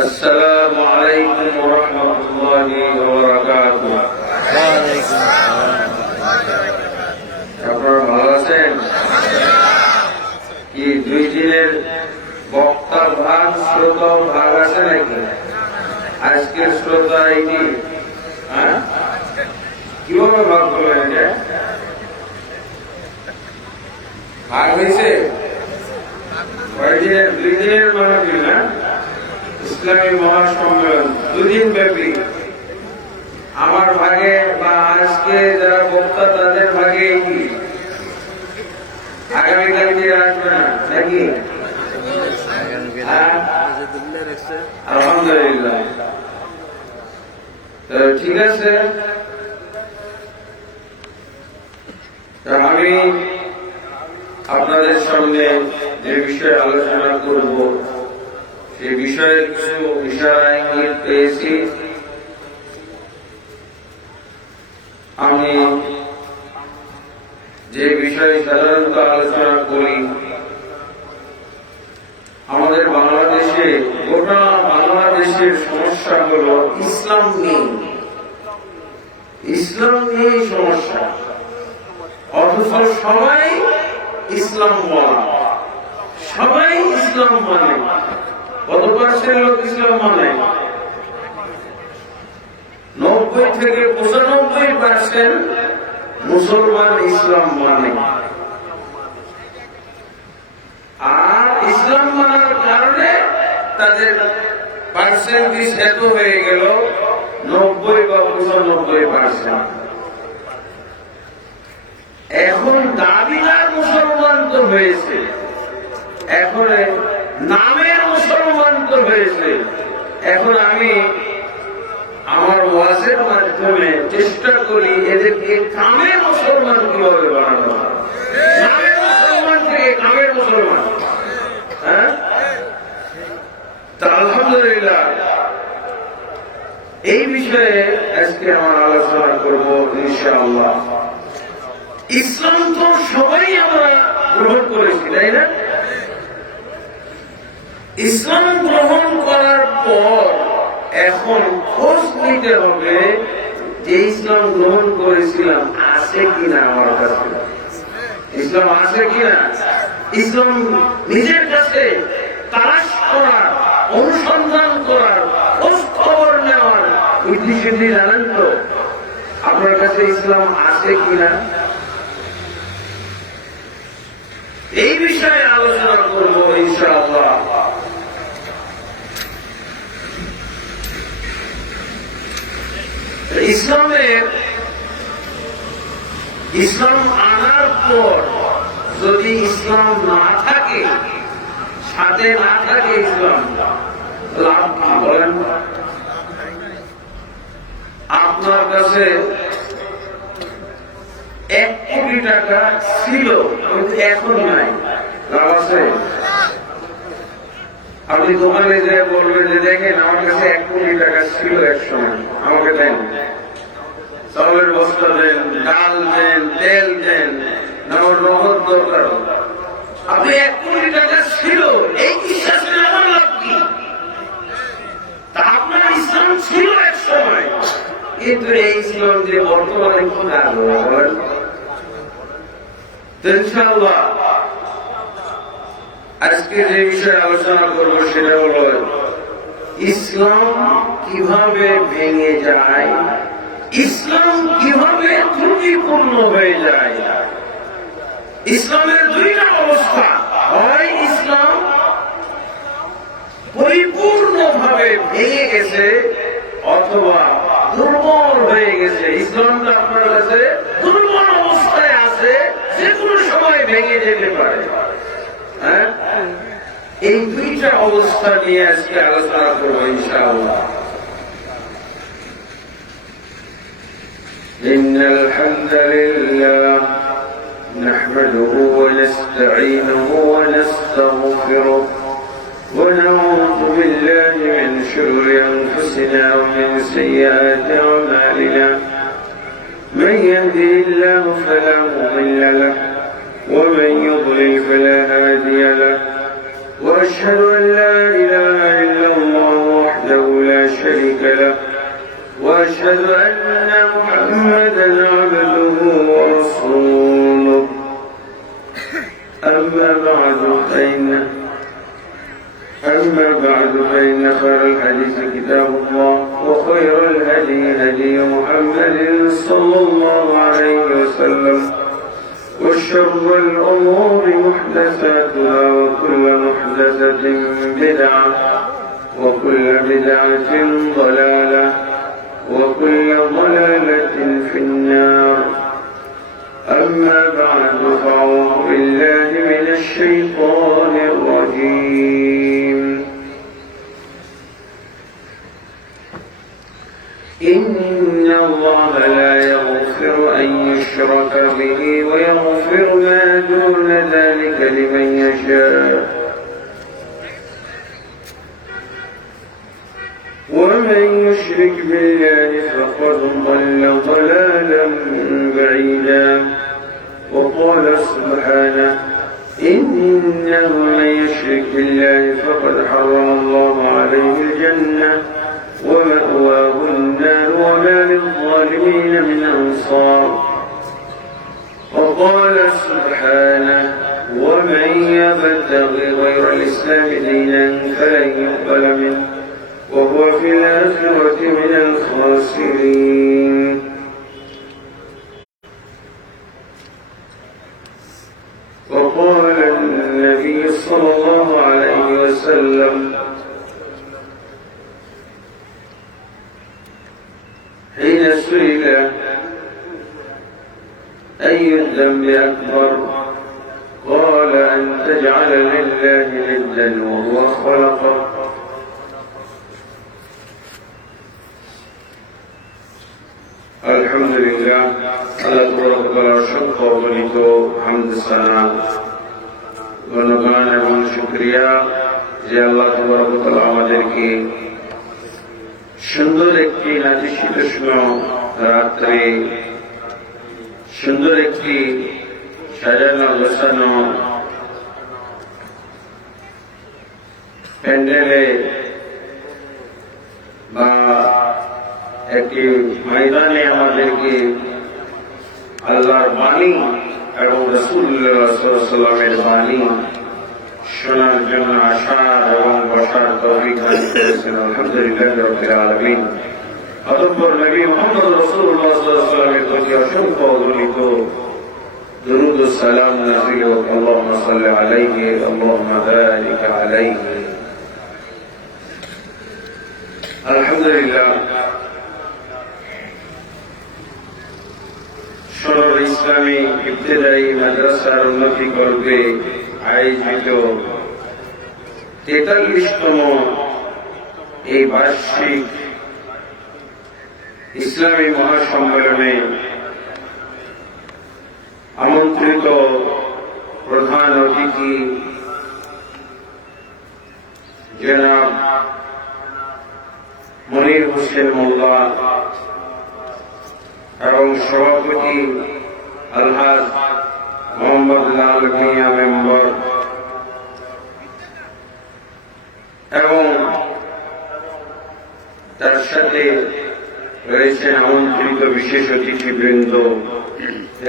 السلام عليكم ورحمة الله وبركاته. আপনারা ভালো আছেন? কি দুই দিনের বক্তার ভাগ শ্রোতাও ভাগ আছে নাকি? আজকের শ্রোতা এটি কিভাবে ভাগ করলেন? ভাগ হয়েছে দুই দিনের মানে কি না? ইসলামী মহাসম্মেলন দুদিন ব্যাপী। আমার ভাগে বা আজকে যারা বক্তা তাদের ভাগে আগামীকালকে আসবে না নাকি? আলহামদুলিল্লাহ, ঠিক আছে। আমি আপনাদের সামনে যে বিষয়ে আলোচনা করব এই বিষয়ে কিছু ইশারা ইঙ্গিত পেয়েছি। আমি যে বিষয়ে সাধারণত আলোচনা করি, আমাদের বাংলাদেশে গোটা বাংলাদেশের সমস্যা হল ইসলাম নেই, ইসলাম নেই সমস্যা। অথচ সবাই ইসলাম বলা, সবাই ইসলাম মানে। কত পার্সেন্ট লোক ইসলাম মানে? 90 থেকে 95% মুসলমান ইসলাম মানে। আর ইসলাম মানার কারণে তাদের পার্সেন্টেজ এত হয়ে গেল 90 বা 95%। এখন দাবিদার মুসলমান তো হয়েছে, এখন নামের মুসলমান তো হয়েছে। এখন আমি আমার ওয়াজের মাধ্যমে চেষ্টা করি এদেরকে কামের মুসলমান কিভাবে বানানো হয়, নামের মুসলমান থেকে কামের মুসলমান। আলহামদুলিল্লাহ, এই বিষয়ে আজকে আমার আলোচনা করব ইনশাআল্লাহ। ইসলাম তো সবাই আমরা গ্রহণ করেছি, তাই না? ইসলাম গ্রহণ করার পর এখন খোঁজ নিতে হবে যে ইসলাম গ্রহণ করেছিলাম আছে কিনা আমার কাছে, ইসলাম আছে কিনা। ইসলাম নিজের কাছে তালাশ করার, অনুসন্ধান করার, খোঁজ খবর নেওয়ার উদ্দেশ্যে জানেন তো আপনার কাছে ইসলাম আছে কিনা? এই বিষয়ে আলোচনা করব ইনশাআল্লাহ। ইসলাম আনার পর যদি ইসলাম না থাকে, সাথে না থাকে ইসলাম, লাভ কি বলেন? আপনার কাছে 1 কোটি টাকা ছিল কিন্তু এখন নাই, লাভ আছে? আপনি দোকানে যে বলবেন যে দেখেন আমার কাছে 1 কোটি টাকা ছিল একসময়, আমাকে দেন, চাউলের বস্তা দেন, ডাল দেন, তেল দেন, আমার নগদ দরকার। আপনি 1 কোটি টাকা ছিল, এই বিশ্বাসে আমার লাভ কি? তা আপনার ইসলাম ছিল এক সময়, কিন্তু এই ইসলাম যে বর্তমানে কি বলেন? ইনশাআল্লাহ আজকে যে বিষয়ে আলোচনা করব সেটা হল ইসলাম কিভাবে ভেঙে যায়, ইসলাম কিভাবে ত্রুটিপূর্ণ হয়ে যায়। ইসলামের দুইটা অবস্থা, হয় ইসলাম পরিপূর্ণভাবে ভেঙে গেছে অথবা দুর্বল হয়ে গেছে। ইসলামটা আপনার কাছে দুর্বল অবস্থায় আছে, যে কোনো সময় ভেঙে যেতে পারে। এই দুইটা অবস্থা নিয়ে আজকে আলোচনা করবো ইনশাআল্লাহ। الحمد لله نحمده ونستعينه ونستغفره ونعوذ بالله من شرور أنفسنا ومن سيئات أعمالنا من يهده الله فلا مضل له ومن يضلل فلا هادي له وأشهد أن لا إله إلا الله وحده لا شريك له وأشهد أن محمدا عبده ورسوله أما بعد فإن خير الحديث كتاب الله وخير الهدي هدي محمد صلى الله عليه وسلم وشر الأمور محدثاتها وكل محدثة بدعة وكل بدعة ضلالة وكل ضلالة في النار أما بعد فأعوذ بالله من الشيطان الرجيم إن الله لا يغفر أن يشرك به ويغفر ما دون ذلك لمن يشاء ومن يشرك بالله فقد ضل ضلالا بعيدا وقال سبحانه إنه من يشرك بالله فقد حرم الله عليه الجنة ومأواه النار وما للظالمين من أنصار وقال سبحانه ومن يبتغي غير الإسلام دينا فلن يقبل منه وهو في الآخرة من الخاسرين وقال النبي صلى الله عليه وسلم حين سئل أي الذنب أكبر قال أن تجعل لله ندا وهو خلقك আলহামদুলিল্লাহ আল্লাহ তাআলার সম্মানিত হামদ সালাত গুণগান এবং শুকরিয়া যে আল্লাহ তাআলা আমাদেরকে সুন্দর একটি নাতিশীতোষ্ণ রাত্রে সুন্দর একটি সাজানো গোছানো প্যান্ডেলে বা একটি ময়দানে আমাদেরকে আল্লাহর বাণী এবং রাসূলুল্লাহ সাল্লাল্লাহু আলাইহি ওয়াসাল্লামের বাণী শোনার জন্য আসার এবং বসার তৌফিক দান করেছেন আলহামদুলিল্লাহ রাব্বিল আলামিন। অতঃপর নবী মুহাম্মদ রাসূলুল্লাহ সাল্লাল্লাহু আলাইহি ওয়াসাল্লামের প্রতি অসংখ্য অগণিত দুরূদ ও সালাম নাযিল হোক। আল্লাহুম্মা সাল্লি আলাইহি আল্লাহুম্মা বারিক আলাইহি। আলহামদুলিল্লাহ সরল ইসলামী ইবতেদায়ী মাদ্রাসার উন্নতি করবে আয়োজিত 43তম এই বার্ষিক ইসলামী মহাসম্মেলনে আমন্ত্রিত প্রধান অতিথি জনাব মনির হোসেন মোল্লা এবং সভাপতি আলহাজ মোহাম্মদ লাল মিয়া মেম্বার এবং তার সাথে রয়েছেন আমন্ত্রিত বিশেষ অতিথিবৃন্দ,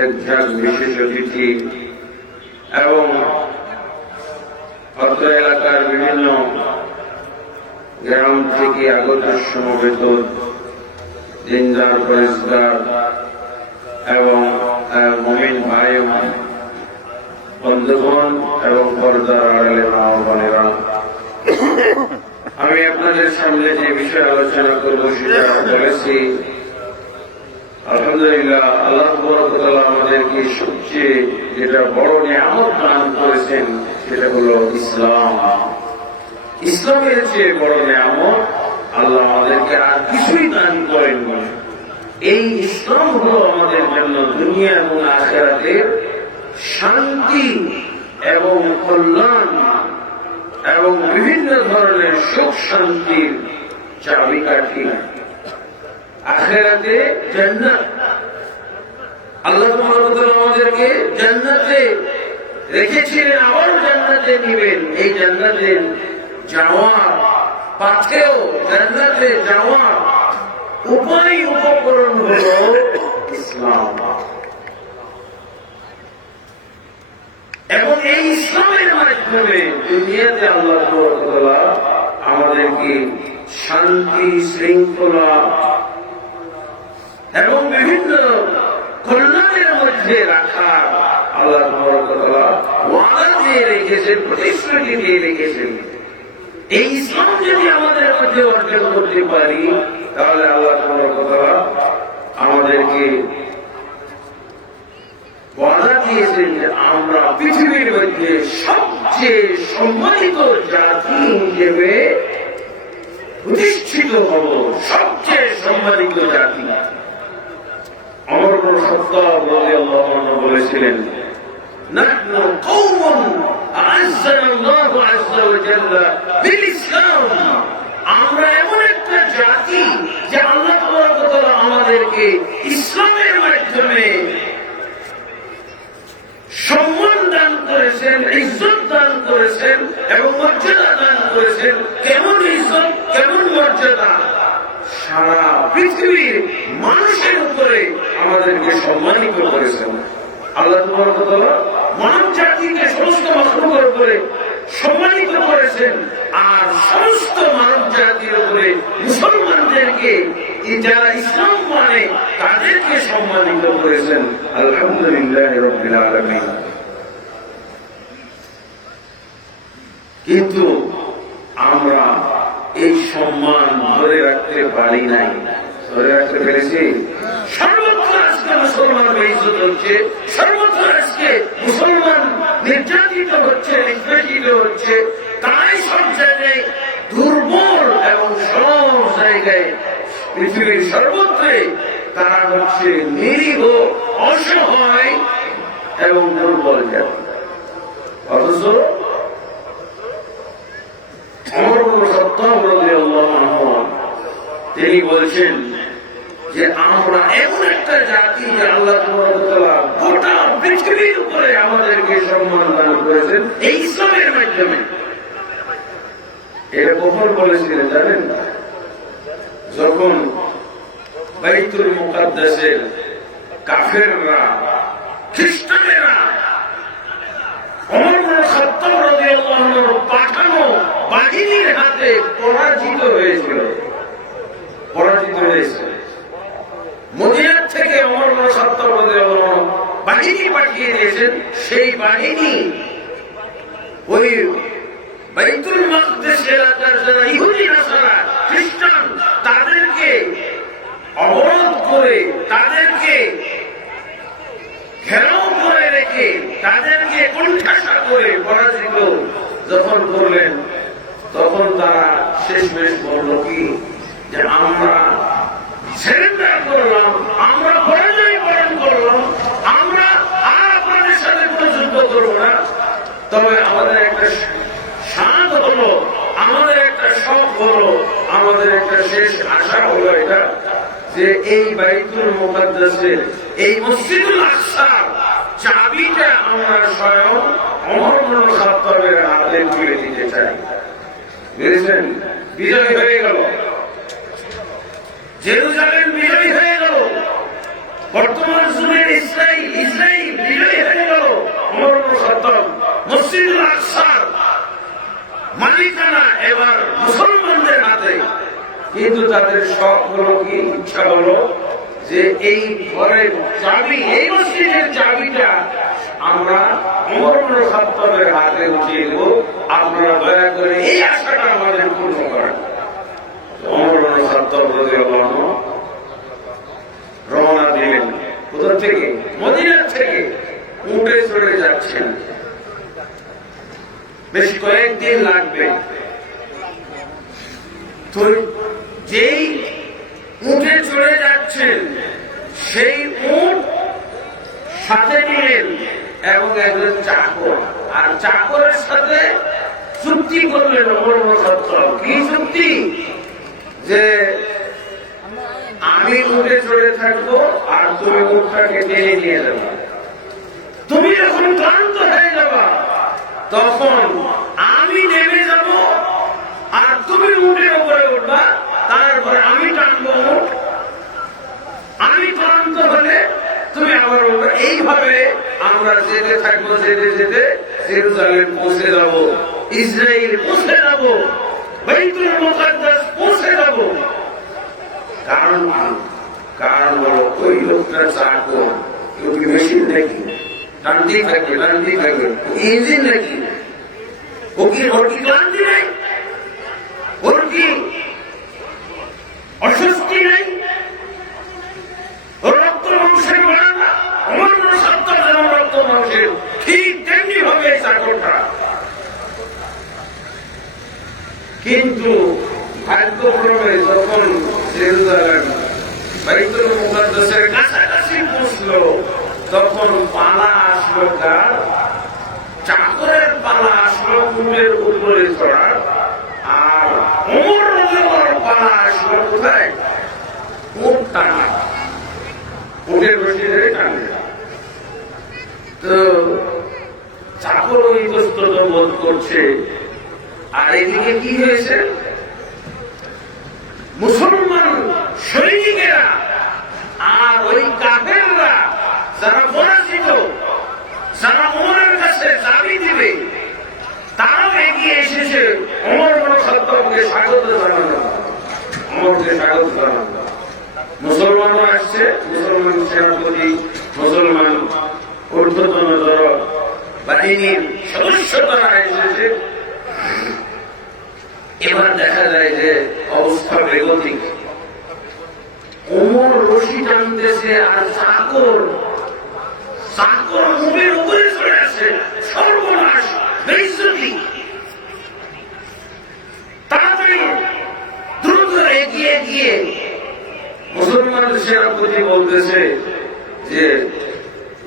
একঝাঁক বিশেষ অতিথি এবং অত্র এলাকার বিভিন্ন গ্রাম থেকে আগত সমবেত দিনদার পরিষ্কার এবং মুমিন ভাই বন্ধুগণ এবং পর্দার আড়ালে মা ও বোনেরা, আমি আপনাদের সামনে যে বিষয়ে আলোচনা করব সেটা বলেছি। আলহামদুলিল্লাহ আল্লাহ তাআলা আমাদেরকে সবচেয়ে যেটা বড় নিয়ামত দান করেছেন সেটা হলো ইসলাম। ইসলামের চেয়ে বড় নিয়ামত আল্লাহ আমাদেরকে আর কিছুই দান করেন না। এই ইসলাম হলো আমাদের জন্য দুনিয়া এবং আখিরাতের শান্তি এবং কল্যাণ এবং বিভিন্ন ধরনের সুখ শান্তির চাবিকাঠি। আখিরাতে জান্নাত, আল্লাহ আমাদেরকে জান্নাতে রেখেছিলেন, আবার জান্নাতে নিবেন। এই জান্নাতে যাওয়ার পাথেও, জান্নাতে যাওয়ার উপায় উপকরণ হলো ইসলাম। এবং এই ইসলামের মাধ্যমে দুনিয়াতে আল্লাহ তাআলা আমাদেরকে শান্তি, শৃঙ্খলা এবং বিভিন্ন কল্যাণের মধ্যে রাখা আল্লাহ তাআলা ওয়াদা দিয়ে রেখেছেন, প্রতিশ্রুতি দিয়ে রেখেছেন। এই ইসলাম যদি আমাদের মধ্যে অর্জন করতে পারি, তাহলে আল্লাহ তাআলা আমাদেরকে ওয়াদা দিয়েছেন যে আমরা পৃথিবীর মধ্যে সবচেয়ে সম্মানিত জাতি হিসেবে প্রতিষ্ঠিত হব, সবচেয়ে সম্মানিত জাতি। ওমর ইবনে খাত্তাব রাদিয়াল্লাহু আনহু বলেছিলেন, নাহনু কওমুন আ'আজ্জানা আল্লাহু আযজা ওয়া জাল্লা বিল ইসলাম। আমরা এমন একটা জাতি যে আল্লাহ তাআলা আমাদেরকে ইসলামের মাধ্যমে সম্মান দান করেছেন, ইজ্জত দান করেছেন এবং মর্যাদা দান করেছেন। কেমন ইজ্জত, কেমন মর্যাদা! সারা পৃথিবীর মানুষের উপরে আমাদেরকে সম্মানিত করেছেন। আল্লাহ তাআলা মানব জাতিকে সমস্ত মাখলুকের উপরে সম্মানিত করেছেন, আর সমস্ত মানব জাতির উপরে মুসলমানদেরকে, যারা ইসলাম মানে, তাদেরকে সম্মানিত করেছেন। আলহামদুলিল্লাহ রাব্বিল আলামিন। কিন্তু আমরা এই সম্মান ধরে রাখতে পারি নাই। ধরে রাখতে পেরেছি? সর্বত্র আজকে মুসলমান বেইজ্জত হচ্ছে, সর্বত্র আজকে মুসলমান নির্যাতিত হচ্ছে, নিষ্পেষিত হচ্ছে। তাই সব জায়গায় দুর্বল এবং সব জায়গায় পৃথিবীর সর্বত্রে তারা হচ্ছে নিরীহ, অসহায় এবং দুর্বল জাতি। অথচ ওমর ইবনে খাত্তাব রাদিয়াল্লাহু আনহু তিনি বলছেন যে আমরা এমন একটা জাতি যে আল্লাহ তাআলা গোটা পৃথিবীর উপরে আমাদেরকে সম্মান দান করেছেন এই ইসলামের মাধ্যমে। এটা কখন বলেছিলেন জানেন? যখন বাইতুল মুকাদ্দাসের কাফেররা, খ্রিস্টানেরা ওমর ইবনে খাত্তাব রাদিয়াল্লাহু আনহু পাঠানো বাহিনীর হাতে পরাজিত হয়েছিল। মদিনা থেকে ওমর ইবনে খাত্তাব রাদিয়াল্লাহু আনহু বাহিনী পাঠিয়ে দিয়েছেন। সেই বাহিনী ওই বাইতুল মাকদিস এলাকার যারা ইহুদি, নাসারা, খ্রিস্টান, তাদেরকে অবরোধ করে, তাদেরকে ঘেরাও করে রেখে, তাদেরকে কোণঠাসা করে পরাজিত যখন করলেন, তখন তারা শেষমেশ বলল কি যে আমরা সারেন্ডার করলাম, আমরা পরাজয় বরণ করলাম, আমরা আর আপনাদের সাথে কোনো যুদ্ধ করবো না। তবে আমাদের একটা স্বাদ হলো, আমাদের একটা শখ হলো, আমাদের একটা শেষ আশা হলো এটা যে এই বাইতুল মুকাদ্দাসের, এই মসজিদুল আকসার চাবিটা আমরা স্বয়ং ওমর ইবনে খাত্তাবের হাতে তুলে দিতে চাই। বুঝেছেন? বিজয় হয়ে গেল, জেরুজালেম বিজয় হয়ে গেল, বর্তমান যুগের ইসরাইল বিজয় হয়ে গেল। ওমর ইবনে খাত্তাব মসজিদুল আকসার মালিকানা এবার মুসলমানদের হাতে। কিন্তু তাদের শখ হলো কি, ইচ্ছা হলো যে এই ঘরের চাবি, এই মসজিদের চাবিটা আমরা ওমর ইবনে খাত্তাবের হাতে উঠিয়ে দেব। আপনারা দয়া করে এই আশাটা আমাদের পূর্ণ করেন। ওমর ইবনে খাত্তাব রাদিয়াল্লাহু আনহু রওনা দিলেন। কোথা থেকে? মদিনা থেকে। উঠে চড়ে যাচ্ছেন, বেশ কয়েকদিন লাগবে। তো যেই উঠে চড়ে যাচ্ছেন সেই উট সাথে নিলেন এবং একজন চাকর, আর চাকরের সাথে চুক্তি করলেন ওমর ইবনে খাত্তাব। কি চুক্তি? যে আমি উঠে চড়ে থাকবো আর তুমি উঠটাকে টেনে নিয়ে যাবো। তুমি যখন ক্লান্ত হয়ে যাবা তখন আমি নেমে যাব আর তুমি উঠের উপরে উঠবা, তারপরে আমি টানবো উঠ, আমি ক্লান্ত হলে তুমি আবার উঠবে। এইভাবে আমরা যেতে থাকবো, যেতে যেতে জেরুজালেম পৌঁছে যাব, ইসরায়েল পৌঁছে যাব, বাইতুল মুকাদ্দাস পৌঁছে যাব। কারণ কারণ হলো ওই লোকটা চাকর, কি মেশিন নাকি? টানতেই থাকে, টানতেই থাকে। ইঞ্জিন নাকি? ওর কি ক্লান্তি নাই? ওর কি অস্বস্তি নাই? ওর রক্ত মাংসের বলে না? আমার মনে সত্তর যেমন রক্ত মাংসের, ঠিক তেমনি হবে এই চাকরটা। কিন্তু ভাগ্যক্রমে যখন জেরুজালেম বাইতুল মুকাদ্দাসের কাছাকাছি পৌঁছলো তখন পালা আসলো কার? চাকরের পালা আসলো উটের উপরে চড়ার, আর ওমর রাদিয়াল্লাহু পালা আসলো কোথায়? উট টানা, উটের রশি ধরে টানে। তো চাকর ইতস্তত বোধ করছে। আর এদিকে কি হয়েছে? মুসলমান সৈনিকেরা আর ওই কাফেররা যারা পরাজিত, যারা ওমরের কাছে দাবি দিবে, তারাও এগিয়ে এসেছে ওমর ইবনে খাত্তাবকে স্বাগত জানানো, ওমরকে স্বাগত জানানো। মুসলমানরা আসছে, মুসলমান সেনাপতি, মুসলমান ঊর্ধ্বতন বাহিনীর সদস্যরা এসেছে। এবার দেখা যায় যে অবস্থা বেগতিক। ওমর রশি টানতেছে আর চাকর মুখের উপরে চলে আসে। সর্বনাশ, বেইজ্জতি। তাড়াতাড়ি দ্রুত এগিয়ে গিয়ে মুসলমান সেনাপতি বলতেছে যে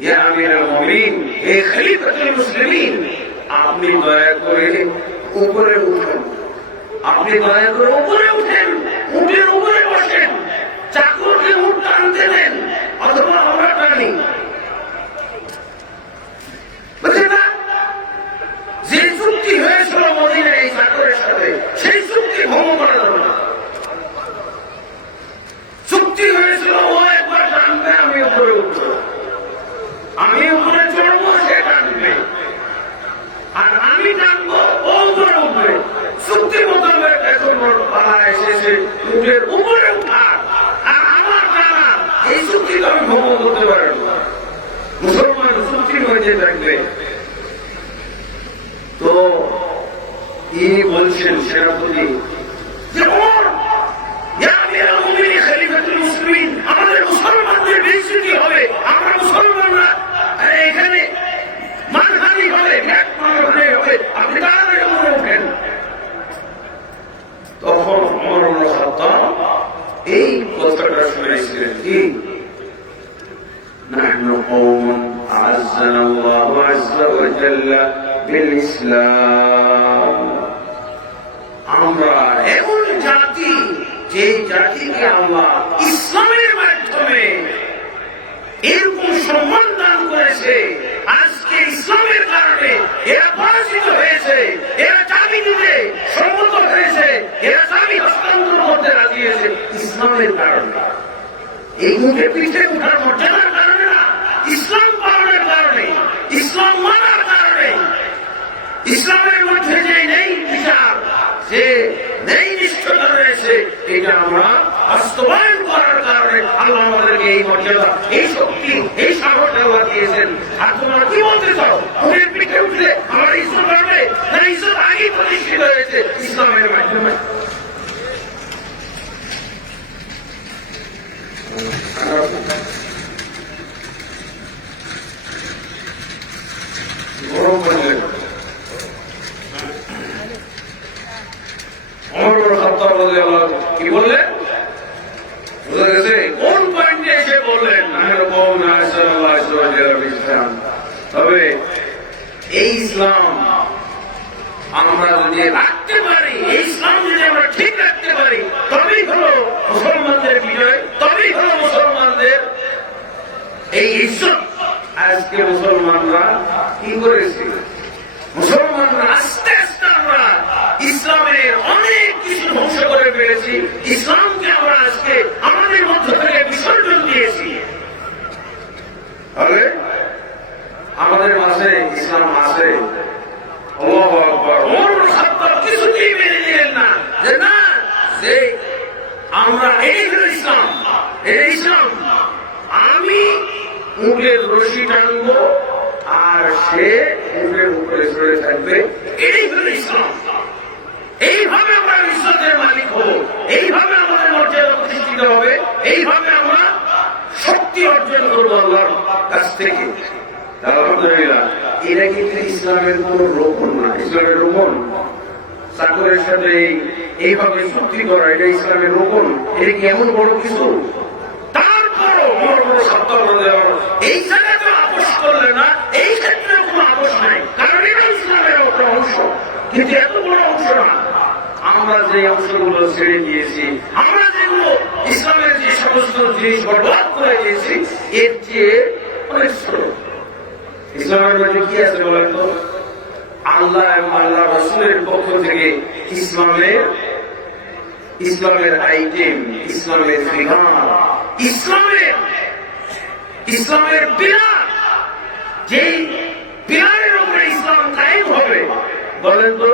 ইয়া আমিরুল মুমিনিন, হে খলিফাতুল মুসলিমিন, আপনি দয়া করে উপরে উঠুন, আপনি দয়া করে উপরে উঠেন, উটের উপরে বসেন, চাকরকে উট টানতে দেন অথবা আমরা টানি। যে চুক্তি হয়েছিল মদিনায় এই চাকরের সাথে, সেই চুক্তি ভঙ্গ করা যাবে না। চুক্তি হয়েছিল ও একবার টানবে, আমি উপরে উঠবো, আমি উপরে চড়বো, সে টানবে, আর আমি টানবো, ও উপরে উঠবে। চুক্তি মোতাবেক এখন পালা এসেছে উটের উপরে উঠার আর আমার টানা, এই চুক্তি তো আমি ভঙ্গ করতে পারি না। মুসলমান চুক্তি হয়ে থাকবে। তো তিনি বলছেন সেনাপতি যে ওমর, ইয়া আমিরুল মুমিনিন, খলিফাতুল মুসলিমিন, আমাদের মুসলমানদের বেইজ্জতি হবে, আমরা মুসলমানরা এখানে মানহানি হবে, মানহানি হবে, আপনি তাড়াতাড়ি উপরে ওঠেন। তখন ওমর ইবনে খাত্তাব এই কথাটা শুনেছিলেন, কি নাহনু কওমুন আ'আজ্জানা আল্লাহু আযজা ওয়া জাল্লা বিল ইসলাম, আমরা এমন জাতি যে জাতিকে আল্লাহ ইসলামের মাধ্যমে এরকম সম্মান দান করেছে। আজকে ইসলামের কারণে এরা পরাজিত হয়েছে, এরা চাবি দিতে সম্মত হয়েছে, এরা চাবি হস্তান্তর করতে রাজি হয়েছে ইসলামের কারণে। এই মুখে পিঠে উঠার মর্যাদার কারণে না, ইসলাম পালনের কারণে, ইসলাম মানার কারণে, ইসলামের মধ্যে যে নেই বিচার, যে নেই নিষ্ঠতা রয়েছে, এটা আমরা বাস্তবায়ন করার কারণে আল্লাহ আমাদেরকে এই মর্যাদা, এই শক্তি, এই সাহস আল্লাহ দিয়েছেন। আর তোমরা কি বলতে চাও? উটের পিঠে উঠলে আমার ইসলাম বাড়বে না? ইসলাম আগেই প্রতিষ্ঠিত হয়েছে ইসলামের মাধ্যমে। গরম করলেন ওমর ইবনে খাত্তাব রাদিয়াল্লাহু আনহু। কি বললেন? বুঝা গেছে কোন পয়েন্টে এসে বললেন? তবে এই ইসলাম আমরা যদি রাখতে পারি, এই ইসলাম যদি আমরা ঠিক রাখতে পারি, তবেই হলো মুসলমানদের বিজয়, তবেই হলো মুসলমানদের এই ইজ্জত। আজকে মুসলমানরা কি করেছে? মুসলমানরা আস্তে আস্তে আমরা ইসলামের অনেক কিছু ধ্বংস করে ফেলেছি। ইসলামকে আমরা আজকে আমাদের মধ্য থেকে বিসর্জন দিয়েছি। তবে আমাদের মাঝে ইসলাম আছে। আল্লাহু আকবার। ওমর খাত্তাব কিছুতেই মেনে নিলেন না যে না, যে আমরা এই হলো ইসলাম, এই ইসলাম। আমি উটের রশি টানবো আর সে উটের উপরে চড়ে থাকবে, এই হলো ইসলাম। এইভাবে আমরা ইজ্জতের মালিক হব, এইভাবে আমাদের মর্যাদা প্রতিষ্ঠিত হবে, এইভাবে আমরা শক্তি অর্জন করবো আল্লাহর কাছ থেকে। আলহামদুলিল্লাহ, এটা কিন্তু ইসলামের কোন রোপণ না। ইসলামের রোপণ চাকরের সাথে এইভাবে চুক্তি করা, এটা ইসলামের রোপণ। এটা কি এমন বড় কিছু? তারপরও বড় বড় সত্য এই জায়গাতে আপোষ করলে না, এই ক্ষেত্রে কোনো আপোষ নাই, কারণ এটা ইসলামের একটা অংশ, কিন্তু এত বড় অংশ না। আমরা যে অংশগুলো ছেড়ে দিয়েছি, আমরা যেগুলো ইসলামের যে সমস্ত জিনিস বরবাদ করে দিয়েছি, এর চেয়ে অনেক ছোট। ইসলামের মধ্যে কি আছে বলেন তো? আল্লাহ এবং আল্লাহ রাসূলের পক্ষ থেকে ইসলামের আইটেম, ইসলামের বিধান, ইসলামের পিলার, যেই পিলারের উপরে ইসলাম কায়েম হবে। বলেন তো,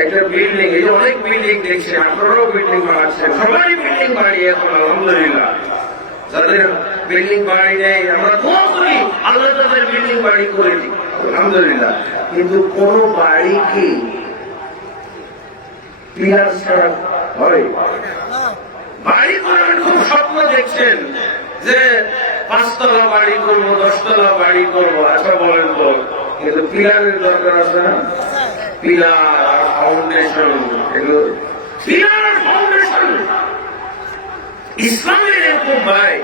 একটা বিল্ডিং, এই অনেক বিল্ডিং দেখছেন, আপনারাও বিল্ডিং বানাচ্ছেন, সবাই বিল্ডিং বাড়িয়ে এখন আলহামদুলিল্লাহ। যাদের বিল্ডিং বাড়ি নেই আমরা দোয়া করি আল্লাহ তাদের বিল্ডিং বাড়ি করে দিই, আলহামদুলিল্লাহ। কিন্তু কোন বাড়ি কি পিলার ছাড়া হয়? বাড়ি করার খুব স্বপ্ন দেখছেন যে 5 তলা বাড়ি করবো, 10 তলা বাড়ি করবো। আচ্ছা বলেন তো, কিন্তু পিলারের দরকার আছে না? পিলার, ফাউন্ডেশন, এগুলো পিলার আর ফাউন্ডেশন ইসলামের এরকম ভাই।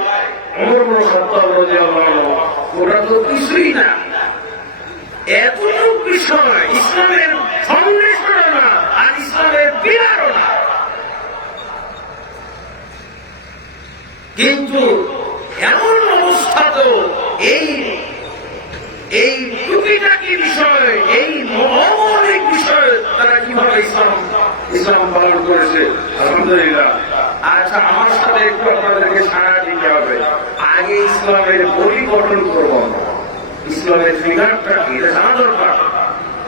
ওমর খাত্তাব রাদিয়াল্লাহু আনহু, ওরা তো কিছুই না, এতটুকু বিষয় ইসলামের ফাউন্ডেশনও না আর ইসলামের পিলারও না। কিন্তু এমন অবস্থা তো এই টুকিটাকি বিষয়, এই মৌলিক বিষয় তারা কিভাবে ইসলাম পালন করেছে, আলহামদুলিল্লাহ। আচ্ছা, আমার সাথে একটু আপনাদেরকে সাড়া দিতে হবে। আগে ইসলামের বলি গঠন করবো, ইসলামের ফিগারটা কি জানা দরকার।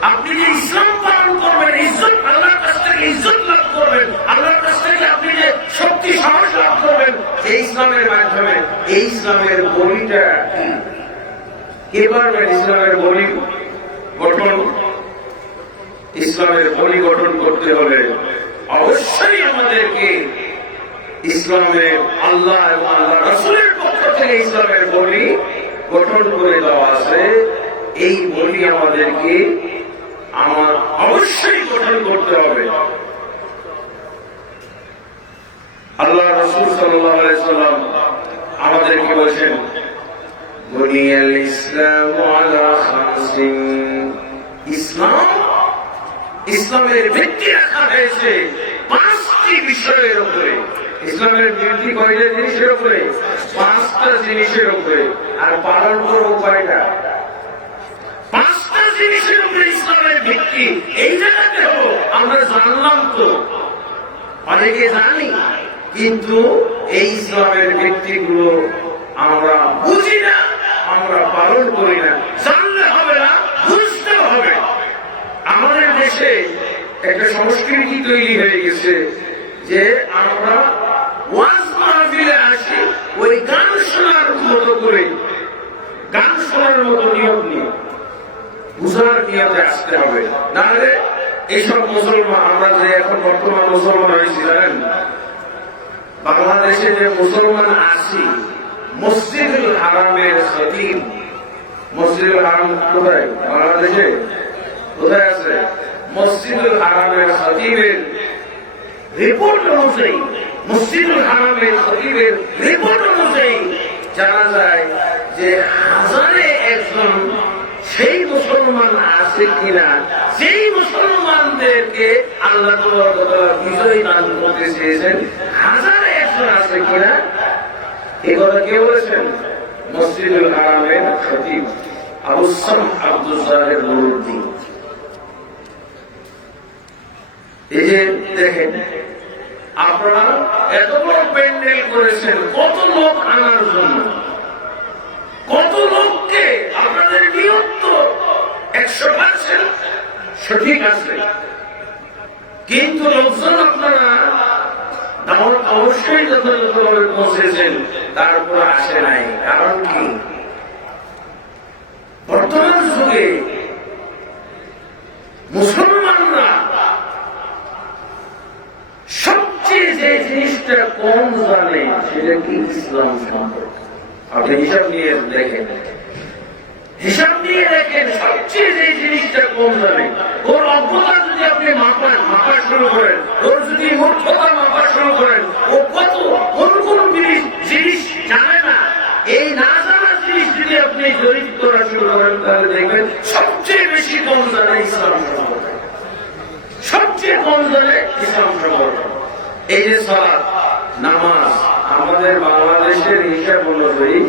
আপনি যে ইসলাম পালন করবেন, ইজ্জত আল্লাহর কাছ থেকে ইজ্জত লাভ করবেন, আল্লাহর কাছ থেকে আপনি যে শক্তি সাহস লাভ করবেন এই ইসলামের মাধ্যমে, এই ইসলামের বলিটা কি? কে পারবেন ইসলামের বলি গঠন? ইসলামের বলি গঠন করতে হলে অবশ্যই আমাদেরকে ইসলামের আল্লাহ এবং আল্লাহ রাসূলের পক্ষ থেকে ইসলামের বলি গঠন করে দেওয়া আছে। এই বলি আমাদেরকে অবশ্যই গঠন করতে হবে। আল্লাহ রাসূল সাল্লাল্লাহু আলাইহি সাল্লাম আমাদেরকে বলেছেন, বুনিয়াল ইসলামু আলা খামসিন। ইসলামের ভিত্তি রাখা হয়েছে 5টি বিষয়ের উপরে। ইসলামের ভিত্তি কয়টা জিনিসের উপরে? 5টা জিনিসের উপরে। আর পালন করবো কয়টা? 5টা জিনিসের উপরে ইসলামের ভিত্তি। এই জায়গাতে হলো আমরা জানলাম তো, অনেকে জানি, কিন্তু এই ইসলামের ভিত্তিগুলো আমরা বুঝি না, আমরা পালন করি না। জানলে হবে না, বুঝতে হবে। আমাদের দেশে একটা সংস্কৃতি তৈরি হয়ে গেছে যে আমরা ওয়াজ মাহফিলে আসি ওই গান শোনার মতো করে, গান শোনার মতো নিয়ম নিয়ে, বুঝার নিয়তে আসতে হবে। নাহলে এইসব মুসলমান, আমরা যে এখন বর্তমান মুসলমান হয়েছি জানেন, বাংলাদেশে যে মুসলমান আছি, মসজিদুল হারামের খতিব, মসজিদুল হারাম কোথায়? বাংলাদেশে কোথায় আছে? মসজিদুল হারামের খতিবের রিপোর্ট অনুযায়ী, মসজিদুল হারামের খতিবের রিপোর্ট অনুযায়ী জানা যায় যে 1000-এ একজন সেই মুসলমান আছে কিনা যেই মুসলমানদেরকে আল্লাহ বিজয় দান করতে চেয়েছেন, হাজারে একজন আছে কিনা? এই কথা কে বলেছেন? মসজিদুল হারামের খতিব আবু সালাম আব্দুল জাহের নুরুদ্দিন। এই যে দেখেন, আপনারা এত বড় প্যান্ডেল করেছেন কত লোক আনার জন্য, কত লোককে আপনাদের নিয়ত তো 100% সঠিক আছে, কিন্তু লোকজন আপনারা অবশ্যই যথাযথভাবে পৌঁছেছেন, তারপর আসে নাই। কারণ কি? বর্তমান যুগে মুসলমানরা সবচেয়ে যে জিনিসটা কম জানে সেটা কি? ইসলাম সম্পর্কে। আপনি হিসাব নিয়ে দেখেন, সবচেয়ে যে জিনিসটা কম জানে, ওর অজ্ঞতা যদি আপনি মাপা শুরু করেন, ওর যদি মূর্খতা মাপা শুরু করেন, ও কত কোন জিনিস জানে না, এই না জানা জিনিস যদি আপনি জড়িত করা শুরু করেন, তাহলে দেখবেন সবচেয়ে বেশি কম জানে ইসলাম সম্পর্কে, সবচেয়ে কম জানে ইসলাম সম্পর্কে। এই যে সালাত, নামাজ, আমাদের বাংলাদেশের হিসাব অনুযায়ী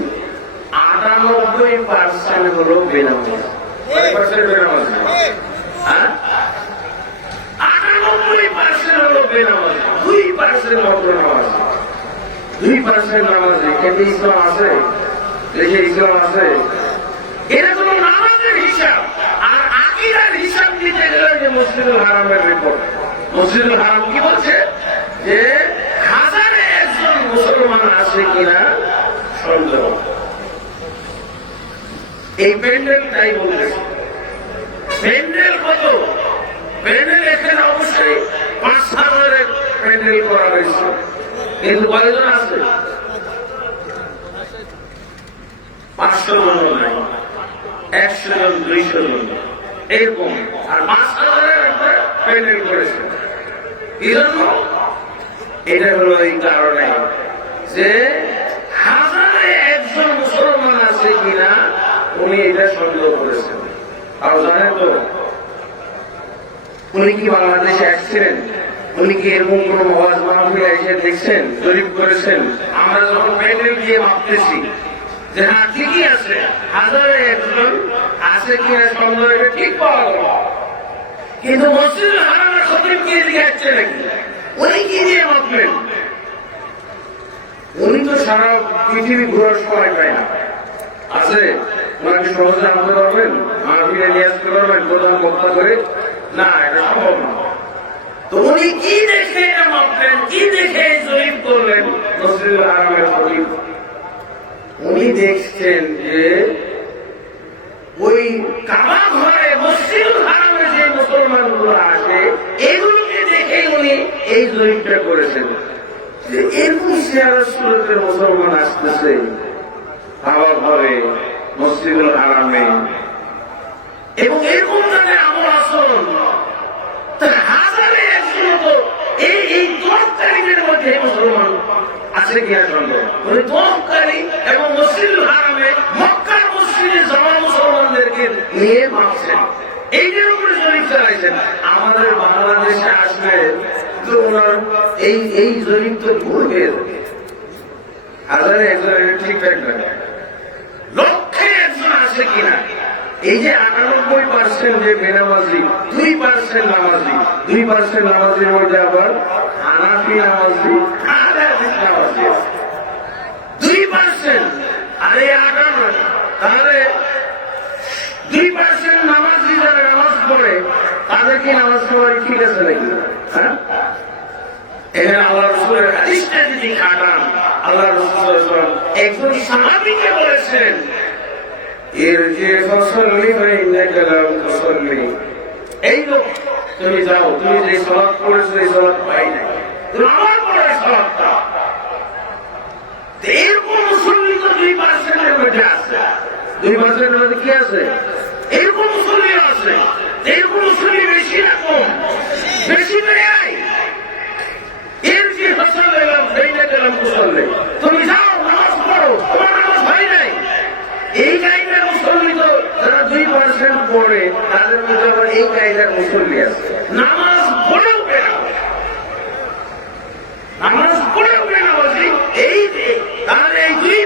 98% হলো বেনামাজ। 98% হলো বেনামাজ, 2% মাত্র নামাজ। 2% নামাজ এখানে ইসলাম আছে, দেশে ইসলাম আছে। এটা কোনো নামাজের হিসাব। আর আকীদার হিসাব দিতে গেলে যে মসজিদুল হারামের রিপোর্ট, মসজিদুল হারাম কি বলছে? যে হাজারে একজন মুসলমান আছে কিনা সন্দেহ। এই প্যান্ডেল তাই বলতেছে। প্যান্ডেল কত? প্যান্ডেল এখানে অবশ্যই 5,000 প্যান্ডেল করা হয়েছে, কিন্তু কয়জন আছে? 500 জন নাই, 100 জন, 200 জন এরকম। আর 5,000 একটা প্যান্ডেল করেছে। কি জন্য? এটা হলো এই কারণে যে হাজারে একজন মুসলমান আছে কিনা উনি এটা সন্দেহ করেছেন। আর জানেন তো, উনি কি বাংলাদেশে আসছিলেন? উনি কি এরকম কোন ওয়াজ মাহফিল এসে দেখছেন, জরিপ করেছেন? আমরা যখন প্যান্ডেল দিয়ে মাপতেছি যে হ্যাঁ ঠিকই আছে, হাজারে একজন আছে কিনা সন্দেহ, এটা ঠিক পাওয়া গেল। কিন্তু মসজিদুল হারামের খতিব কি এদিকে আসছে নাকি? উনি কি দিয়ে মাপলেন? উনি তো সারা পৃথিবী ঘোরার সময় পায় না, আছে? ওনাকে সহজে আনতে পারবেন, মাহফিলে নিয়ে আসতে পারবেন প্রধান বক্তা করে? না, এটা সম্ভব না। তো উনি কি দেখে এটা মাপলেন, কি দেখে জরিপ করলেন? মসজিদুল হারামের খতিব উনি দেখছেন যে ওই কাবা ঘরে মসজিদুল হারামে যে মুসলমানগুলো আসে, এগুলোকে দেখে উনি এই জরিপটা করেছেন যে এরকম চেহারা সুরতের মুসলমান আসতেছে কাবা ঘরে, মসজিদুল হারামে, এবং এরকম তাদের আমল আচরণ। হাজারে একজন তো এই 10 তারিখের মধ্যে মুসলমান আছে কিনা সন্দেহ। উনি 10 তারিখ এবং মসজিদুল হারামে মক্কার মসজিদে জমা মুসলমানদেরকে নিয়ে মাপছেন, এইটার উপরে জরিপ চালাইছেন। আমাদের বাংলাদেশে আসলে তো ওনার এই জরিপ তো ভুল হয়ে যাবে। হাজারে একজন ঠিকঠাক নয়, লক্ষে একজন আছে কিনা? এই যে 98% যে বেনামাজি, 2% নামাজি, 2% নামাজির মধ্যে আবার হানাফি নামাজি, হানাফি নামাজি 2%। আর এই 58, তাহলে 2% নামাজি যারা নামাজ পড়ে তাদের কি নামাজ পড়া ঠিক আছে নাকি? হ্যাঁ, এখানে আল্লাহ রাসূলের হাদিসটা যদি খাটান, আল্লাহ রাসূল একজন সাহাবীকে বলেছেন এর যে ফসলি বাইনাকা লাম তুসাল্লি, এই লোক তুমি যাও, তুমি যে সালাত পড়েছো এই সালাত পাই নাই, তুমি আমার পড়ে সালাতটা। এরকম মুসল্লি তো 2% এর মধ্যে আছে, 2% এর মধ্যে কি আছে? এরকম মুসল্লি আছে। এরকম মুসল্লি বেশি না কম? বেশি নেই। এর যে ফসলি বাইনাকা লাম তুসাল্লি, তুমি যাও নামাজ পড়ো, তোমার নামাজ হয় নাই, এই টাইপের মুসল্লি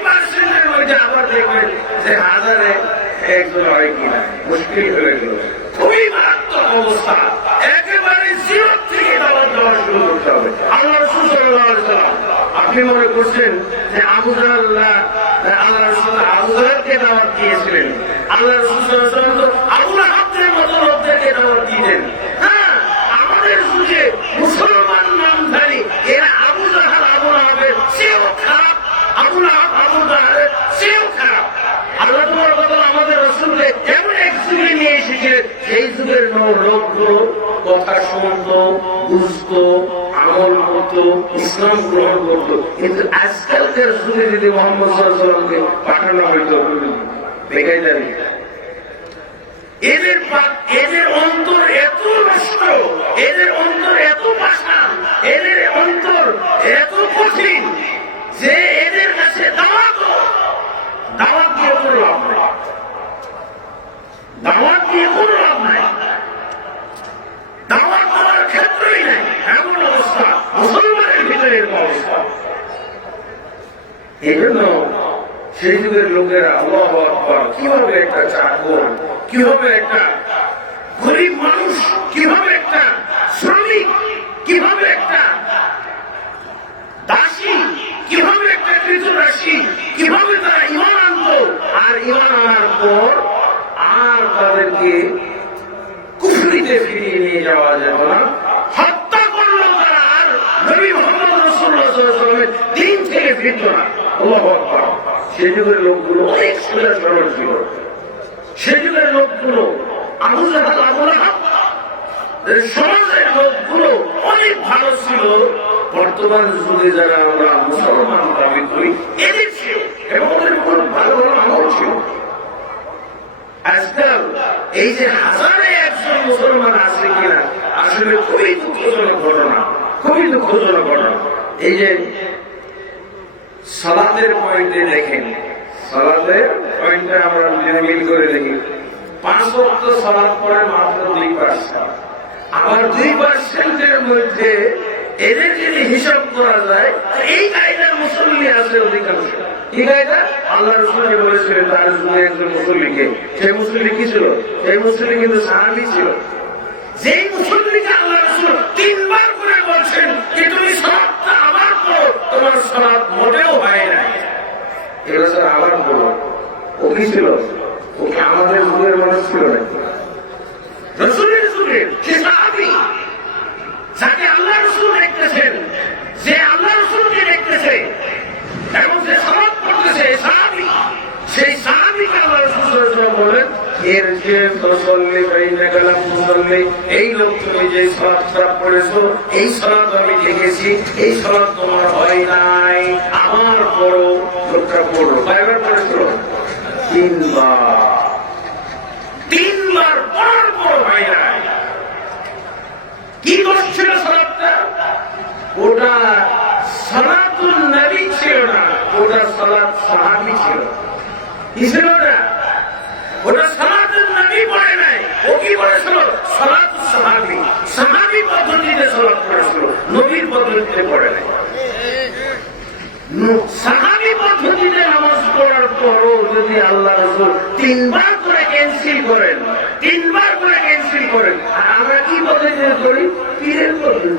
20% মধ্যে আবার দেখবেন যে 1000-এ একজন হয় কিনা, মুশকিল হয়ে গেল। খুবই মারাত্মক অবস্থা। একেবারে জিরো থেকে দাওয়াত দেওয়া শুরু করতে হবে। আল্লাহ রাসূল সাল্লাল্লাহু আলাইহি ওয়াসাল্লাম, আপনি মনে করছেন যে আল্লাহ রাসূল আবু জাহলকে দাওয়াত দিয়েছিলেন? আল্লাহ রাসূল সাল্লাল্লাহু আলাইহি ওয়াসাল্লাম তো আবু লাহাবের মতো লোকদেরকে দাওয়াত দিতেন। হ্যাঁ, আমাদের যুগে মুসলমান নামধারী এরা আবু জাহল আবু লাহাবের চেয়েও খারাপ, আবু লাহাব আবু জাহলের চেয়েও খারাপ। আল্লাহ তোমার কথা আমাদের রাসূলকে এমন এক যুগে নিয়ে এসেছিলেন, সেই যুগের লোকগুলো কথা শুনতো, বুঝতো, আমল করতো, ইসলাম গ্রহণ করতো। কিন্তু আজকালকার যুগে যদি মুহাম্মদ সাল্লাল্লাহু আলাইহি ওয়াসাল্লামকে পাঠানো হইতো বেকায়দারি, এদের অন্তর এত নষ্ট, এদের অন্তর এত পাষাণ, এদের অন্তর এত কঠিন যে এদের কাছে দাওয়াত দিয়ে কোনো লাভ নাই, দাওয়াত দিয়ে কোনো লাভ নাই, দাওয়াত দেওয়ার ক্ষেত্রেই নাই। এমন অবস্থা মুসলমানের ভিতরে, এরকম অবস্থা। এই জন্য সেই যুগের লোকেরা আল্লাহু আকবার, কিভাবে একটা চাকর, কিভাবে একটা গরিব মানুষ, কিভাবে একটা শ্রমিক, কিভাবে একটা দাসী, কিভাবে একটা কৃতদাসী, কিভাবে তারা ঈমান আনতো, আর ঈমান আনার পর আর তাদেরকে কুফরিতে ফিরিয়ে নিয়ে যাওয়া যাবে না, হত্যা করলো তারা, আর নবী মুহাম্মদ রাসূলুল্লাহ সাল্লাল্লাহু আলাইহি ওয়াসাল্লামের দিন থেকে ফিরত না। আল্লাহু আকবার। সেই যুগের লোকগুলো অনেক সোজা সরল ছিল। সেই যুগের লোকগুলো আবু জাহল আবু লাহাব, সমাজের লোকগুলো অনেক ভালো ছিল। বর্তমান যুগে যারা আমরা মুসলমান দাবি করি, এদের ছিল এবং ওদের কোনো ভালো ভালো আমল ছিল। আজকাল এই যে হাজারে একজন মুসলমান আছে কিনা, আসলে খুবই দুঃখজনক ঘটনা, খুবই দুঃখজনক ঘটনা। এই যে সালাতের পয়েন্টে দেখেন, সালাতের পয়েন্টে আমরা মিল করে দেখি, 5 ওয়াক্ত সালাত পড়ে মাত্র 2%। আবার 2%-এর মধ্যে এদের যদি হিসাব করা যায়, এই কায়দার মুসল্লি আছে অধিকাংশ। কি কায়দা? আল্লাহ রাসূল বলেছিলেন তার যুগে একজন মুসল্লিকে, সেই মুসল্লি কি ছিল? সেই মুসল্লি কিন্তু সাহাবী ছিল। যেই মুসল্লিকে আল্লাহ রাসূল 3 বার করে বলছেন যে তুমি সালাতটা আবার করো, তোমার সালাত মোটেও হয় না, এগুলো স্যার আবার বলো। ও কি ছিল? ও কি আমাদের যুগের মানুষ ছিল নাকি? রাসূলের যুগের সে সাহাবী, যাকে আল্লাহ রাসূল দেখতেছেন, যে আল্লাহ রাসূলকে দেখতেছে এবং যে সালাত করতেছে, সাহাবী, সেই সাহাবীকে আল্লাহ রাসূল সাল্লাল্লাহু আলাইহি ওয়াসাল্লাম বলেন, এর যে মুসল্লি বাইনাকা লাম মুসল্লি, এই লোক তুমি যে সালাত পড়েছো, এই সালাত আমি দেখেছি, এই সালাত তোমার হয় নাই, আমার পড়ো। লোকটা পড়লো, কয়বার পড়েছিল? 3 বার। 3 বার পড়ার পর হয় নাই। কি করছিল সালাতটা? ওটা সালাতুন নবী ছিল না, ওটা সালাত সাহাবী ছিল। কি ছিল ওটা? ওটা সালাতুন নবী পড়ে নাই, ও কি করেছিল? সালাতুস সাহাবী, সাহাবী পদ্ধতিতে সালাত করেছিল, নবীর পদ্ধতিতে পড়ে নাই। সাহাবী পদ্ধতিতে নামাজ পড়ার পরও যদি আল্লাহ রাসূল 3 বার করে ক্যান্সেল করেন, 3 বার করে ক্যান্সেল করেন, আর আমরা কি পদ্ধতিতে করি? পীরের পদ্ধতি।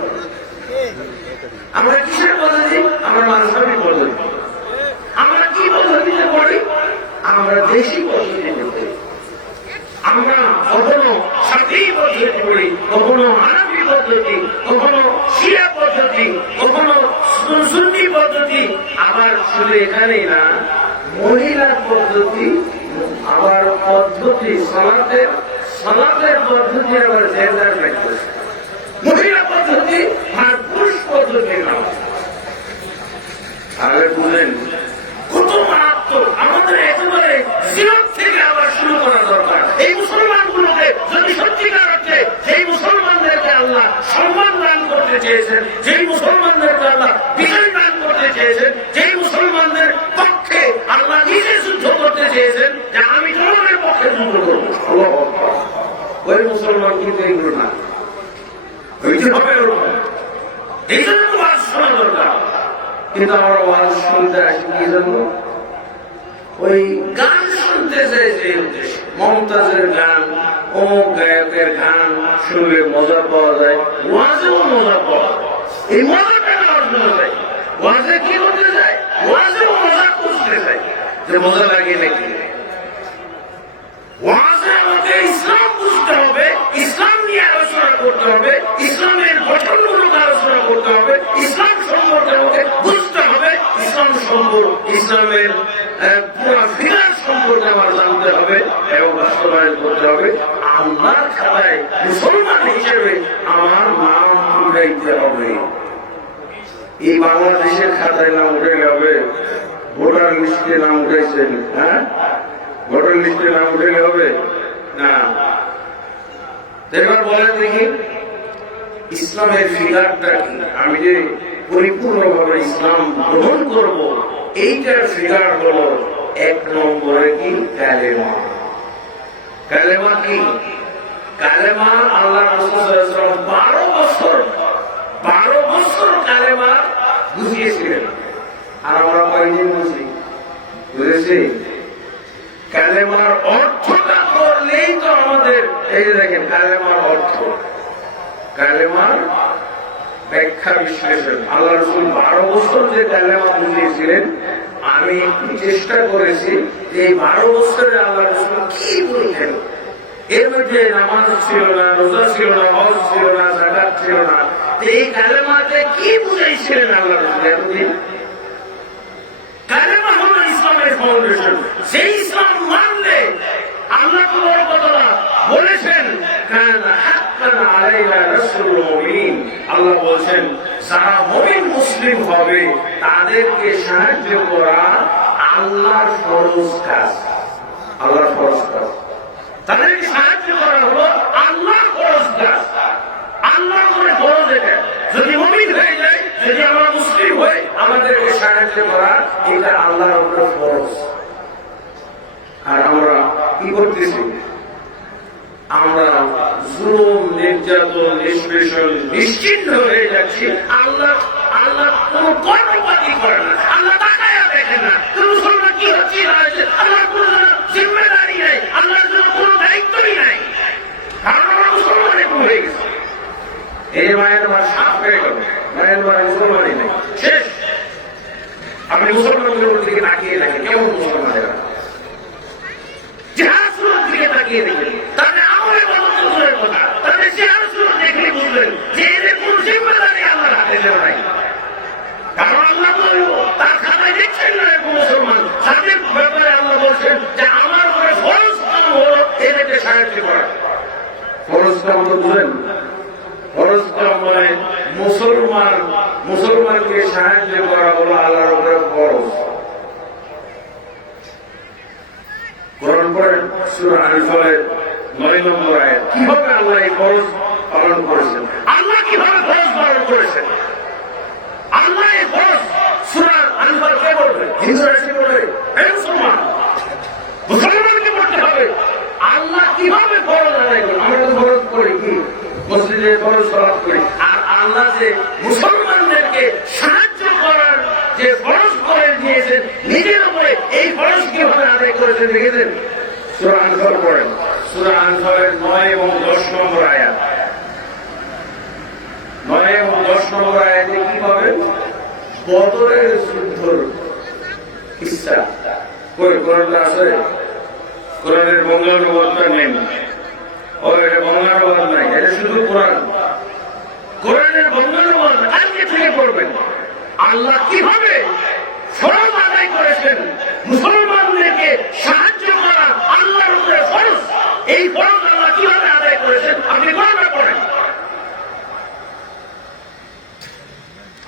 আমরা কিসের পদ্ধতি? আমরা মাযহাবী পদ্ধতি। আমরা কি পদ্ধতিতে পড়ি? আমরা দেশি পদ্ধতিতে পড়ি। আমরা কখনো শাফিঈ পদ্ধতি পড়ি, কখনো হানাফি পদ্ধতি, কখনো শিয়া পদ্ধতি, কখনো সুন্নি পদ্ধতি। আবার শুধু এখানেই না, মহিলার পদ্ধতি, আবার পদ্ধতি সালাতের পদ্ধতি আবার জেন্ডার রাখতেছে। মহিলা পদ্ধতি আর পুরুষ পদ্ধতি না। তাহলে বুঝলেন কত মারাত্মক। আমাদের একেবারে জিরো থেকে আবার শুরু করা দরকার। এই মুসলমানগুলোকে যদি সত্যিকার অর্থে যেই মুসলমানদেরকে আল্লাহ সম্মান দান করতে চেয়েছেন, যেই মুসলমানদেরকে আল্লাহ বিজয় দান করতে চেয়েছেন, যেই মুসলমানদের পক্ষে আল্লাহ নিজে যুদ্ধ করতে চেয়েছেন, যে আমি জনগণের পক্ষে যুদ্ধ করবো, ওই মুসলমান কিন্তু এইগুলো না, হইতে হবে ওরকম। এই জন্য ওয়াজ শোনা দরকার। কিন্তু আমরা ওয়াজ শুনতে আসি কি জন্য? ওই গান শুনতে চাইছে, মমতাজের গান, অমুক গায়কের গান শুনলে মজা পাওয়া যায়, ওয়াজেও মজা পাওয়া যায়। এই মজাটা নেওয়ার জন্য যায়, ওয়াজে কি করতে যায়, ওয়াজেও মজা করতে যায়, যে মজা লাগে নাকি। ওয়াজে আমাকে ইসলাম বুঝতে হবে, ইসলাম নিয়ে আলোচনা করতে হবে, ইসলামের গঠনমূলক আলোচনা করতে হবে, ইসলাম সম্পর্কে আমাকে বুঝতে হবে, ইসলাম সম্পর্কে, ইসলামের পুরো ফিগার সম্পর্কে আমার জানতে হবে এবং বাস্তবায়ন করতে হবে। আল্লাহর খাতায় মুসলমান হিসেবে আমার নাম উঠাইতে হবে। এই বাংলাদেশের খাতায় নাম উঠে যাবে, ভোটার লিস্টে নাম উঠেছেন, হ্যাঁ, ভোটার লিস্টে নাম উঠে হবে না। এবার বলেন দেখি ইসলামের ফিগারটা কি? আমি যে পরিপূর্ণভাবে ইসলাম গ্রহণ করব, এইটার ফিগার হলো 1 নম্বরে কি? কালেমা। কালেমা কি? কালেমা আল্লাহ রাসূল সাল্লাল্লাহু আলাইহি 12 বছর কালেমা বুঝিয়েছিলেন। আর আমরা কয়দিন বুঝি? বুঝেছি? কালেমার অর্থটা করলেই তো আমাদের, এই যে দেখেন কালেমার অর্থ, কালেমার ব্যাখ্যা বিশ্লেষণ। আল্লাহ রাসূল 12 বছর যে কালেমা বুঝিয়েছিলেন, আমি একটু চেষ্টা করেছি যে এই 12 বছরে আল্লাহ রাসূল কি বলতেন। এর মধ্যে নামাজ ছিল না, রোজা ছিল না, হজ ছিল না, যাকাত ছিল না, এই কালেমাতে কি বুঝাইছিলেন আল্লাহ রাসূল এতদিন? কালেমা হলো ইসলামের ফাউন্ডেশন। সেই ইসলাম মানলে আল্লাহ তাআলা বলেছেন, কানা হাক্কান আলাইনা নাসরুল মুমিন। আল্লাহ বলেন যারা মুমিন মুসলিম হবে তাদেরকে সাহায্য করা আল্লাহর ফরজ কাজ। আল্লাহর ফরজ কাজ, তাদেরকে সাহায্য করা হলো আল্লাহর ফরজ কাজ। আল্লাহর উপরে ফরজ এটা। যদি মুমিন হয়ে যায়, যদি আমরা মুসলিম হই, আমাদেরকে সাহায্য করা এটা আল্লাহর উপরে ফরজ। আর আমরা কি করতেছি? আমরা জুলুম, নির্যাতন, নিষ্পেষণ, নিশ্চিহ্ন হয়ে যাচ্ছি। আল্লাহ কোন কর্মপাতি করে না, আল্লাহ তাকায়া দেখে না মুসলমান কি হচ্ছে না হচ্ছে, আল্লাহর কোন জিম্মেদারি নাই, আল্লাহর জন্য কোন দায়িত্বই নাই। কারণ আমরা মুসলমান একটু হয়ে গেছি। এই মায়ের মা সাপ হয়ে গেল, মায়ের মা মুসলমানই নেই, শেষ। আপনি মুসলমানদের দিকে তাকিয়ে দেখেন, কেমন মুসলমানেরা জিহাদের দিকে তাকিয়ে দেখেন, তাদের আমলের বদলের কথা, তাদের জিহাদের দেখে বুঝলেন যে এদের কোন জিম্মেদারি আল্লাহর হাতে দেওয়া নাই। কারণ আল্লাহ তার খাতায় দেখছেন না এরকম মুসলমান, তাদের ব্যাপারে আল্লাহ বলছেন যে আমার উপরে ফরজ কাম হলো এদেরকে সাহায্য করা। ফরজ কাম তো বুঝলেন, ফরজ কাম মানে মুসলমানকে সাহায্য করা হলো আল্লাহর উপরে ফরজ। কোরআন পড়ে সূরা আল-ফালের 9 নম্বর আয়াত। কিভাবে আল্লাহ এই ফরজ পালন করেছেন, আল্লাহ কিভাবে ফরজ পালন করেছেন, আল্লাহ এই ফরজ সূরা আল-ফাল কে বলবে? হিন্দুরা এসে বলবে হে মুসলমান, মুসলমানকে পড়তে হবে। আল্লাহ কিভাবে ফরজ আদায় করেন? আমরা তো ফরজ করি কি, মসজিদে ফরজ সালাত করি। আর আল্লাহ যে মুসলমানদেরকে সাহায্য করার যে ফরজ করে দিয়েছেন নিজের উপরে, এই ফরজ কিভাবে আদায় করেছেন দেখেছেন? সূরা আনফাল পড়েন, সূরা আনফালের 9 এবং 10 নম্বর আয়াত। 9 এবং 10 নম্বর আয়াতে কি পাবে? বদরের যুদ্ধের কিসসা। কই কোরআনে আছে? কোরআনের বঙ্গানুবাদটা নেন। ও এটা বঙ্গানুবাদ নাই, এটা শুধু কোরআন। কোরআনের বঙ্গানুবাদ আজকে থেকে পড়বেন। আল্লাহ কিভাবে ফরজ আদায় করেছেন, মুসলমানদেরকে সাহায্য করা আল্লাহর উপরে ফরজ। এই ফরজ আল্লাহ কিভাবে আদায় করেছেন আপনি কোরআনে পড়েন।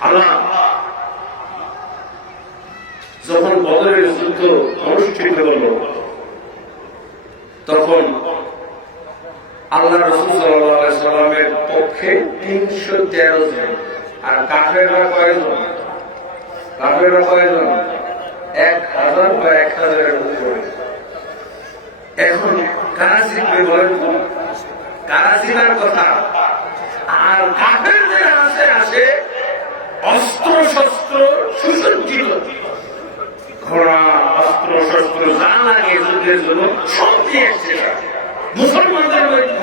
আল্লাহ যখন বদরের যুদ্ধ অনুষ্ঠিত হল, তখন আল্লাহ রাসূল সাল্লাল্লাহু আলাইহি সাল্লামের পক্ষে 313 জন, আর কাফেররা কয়জন? কাফেররা কয়জন? 1000 বা 1000-এর উপরে। এখন কারা জিতবে বলেন? কারা জিতার কথা? আর কাফেরদের আসে অস্ত্র শস্ত্র সুসজ্জিত, ঘোড়া, অস্ত্র শস্ত্র যা লাগে যুদ্ধের জন্য সব নিয়ে এসছে।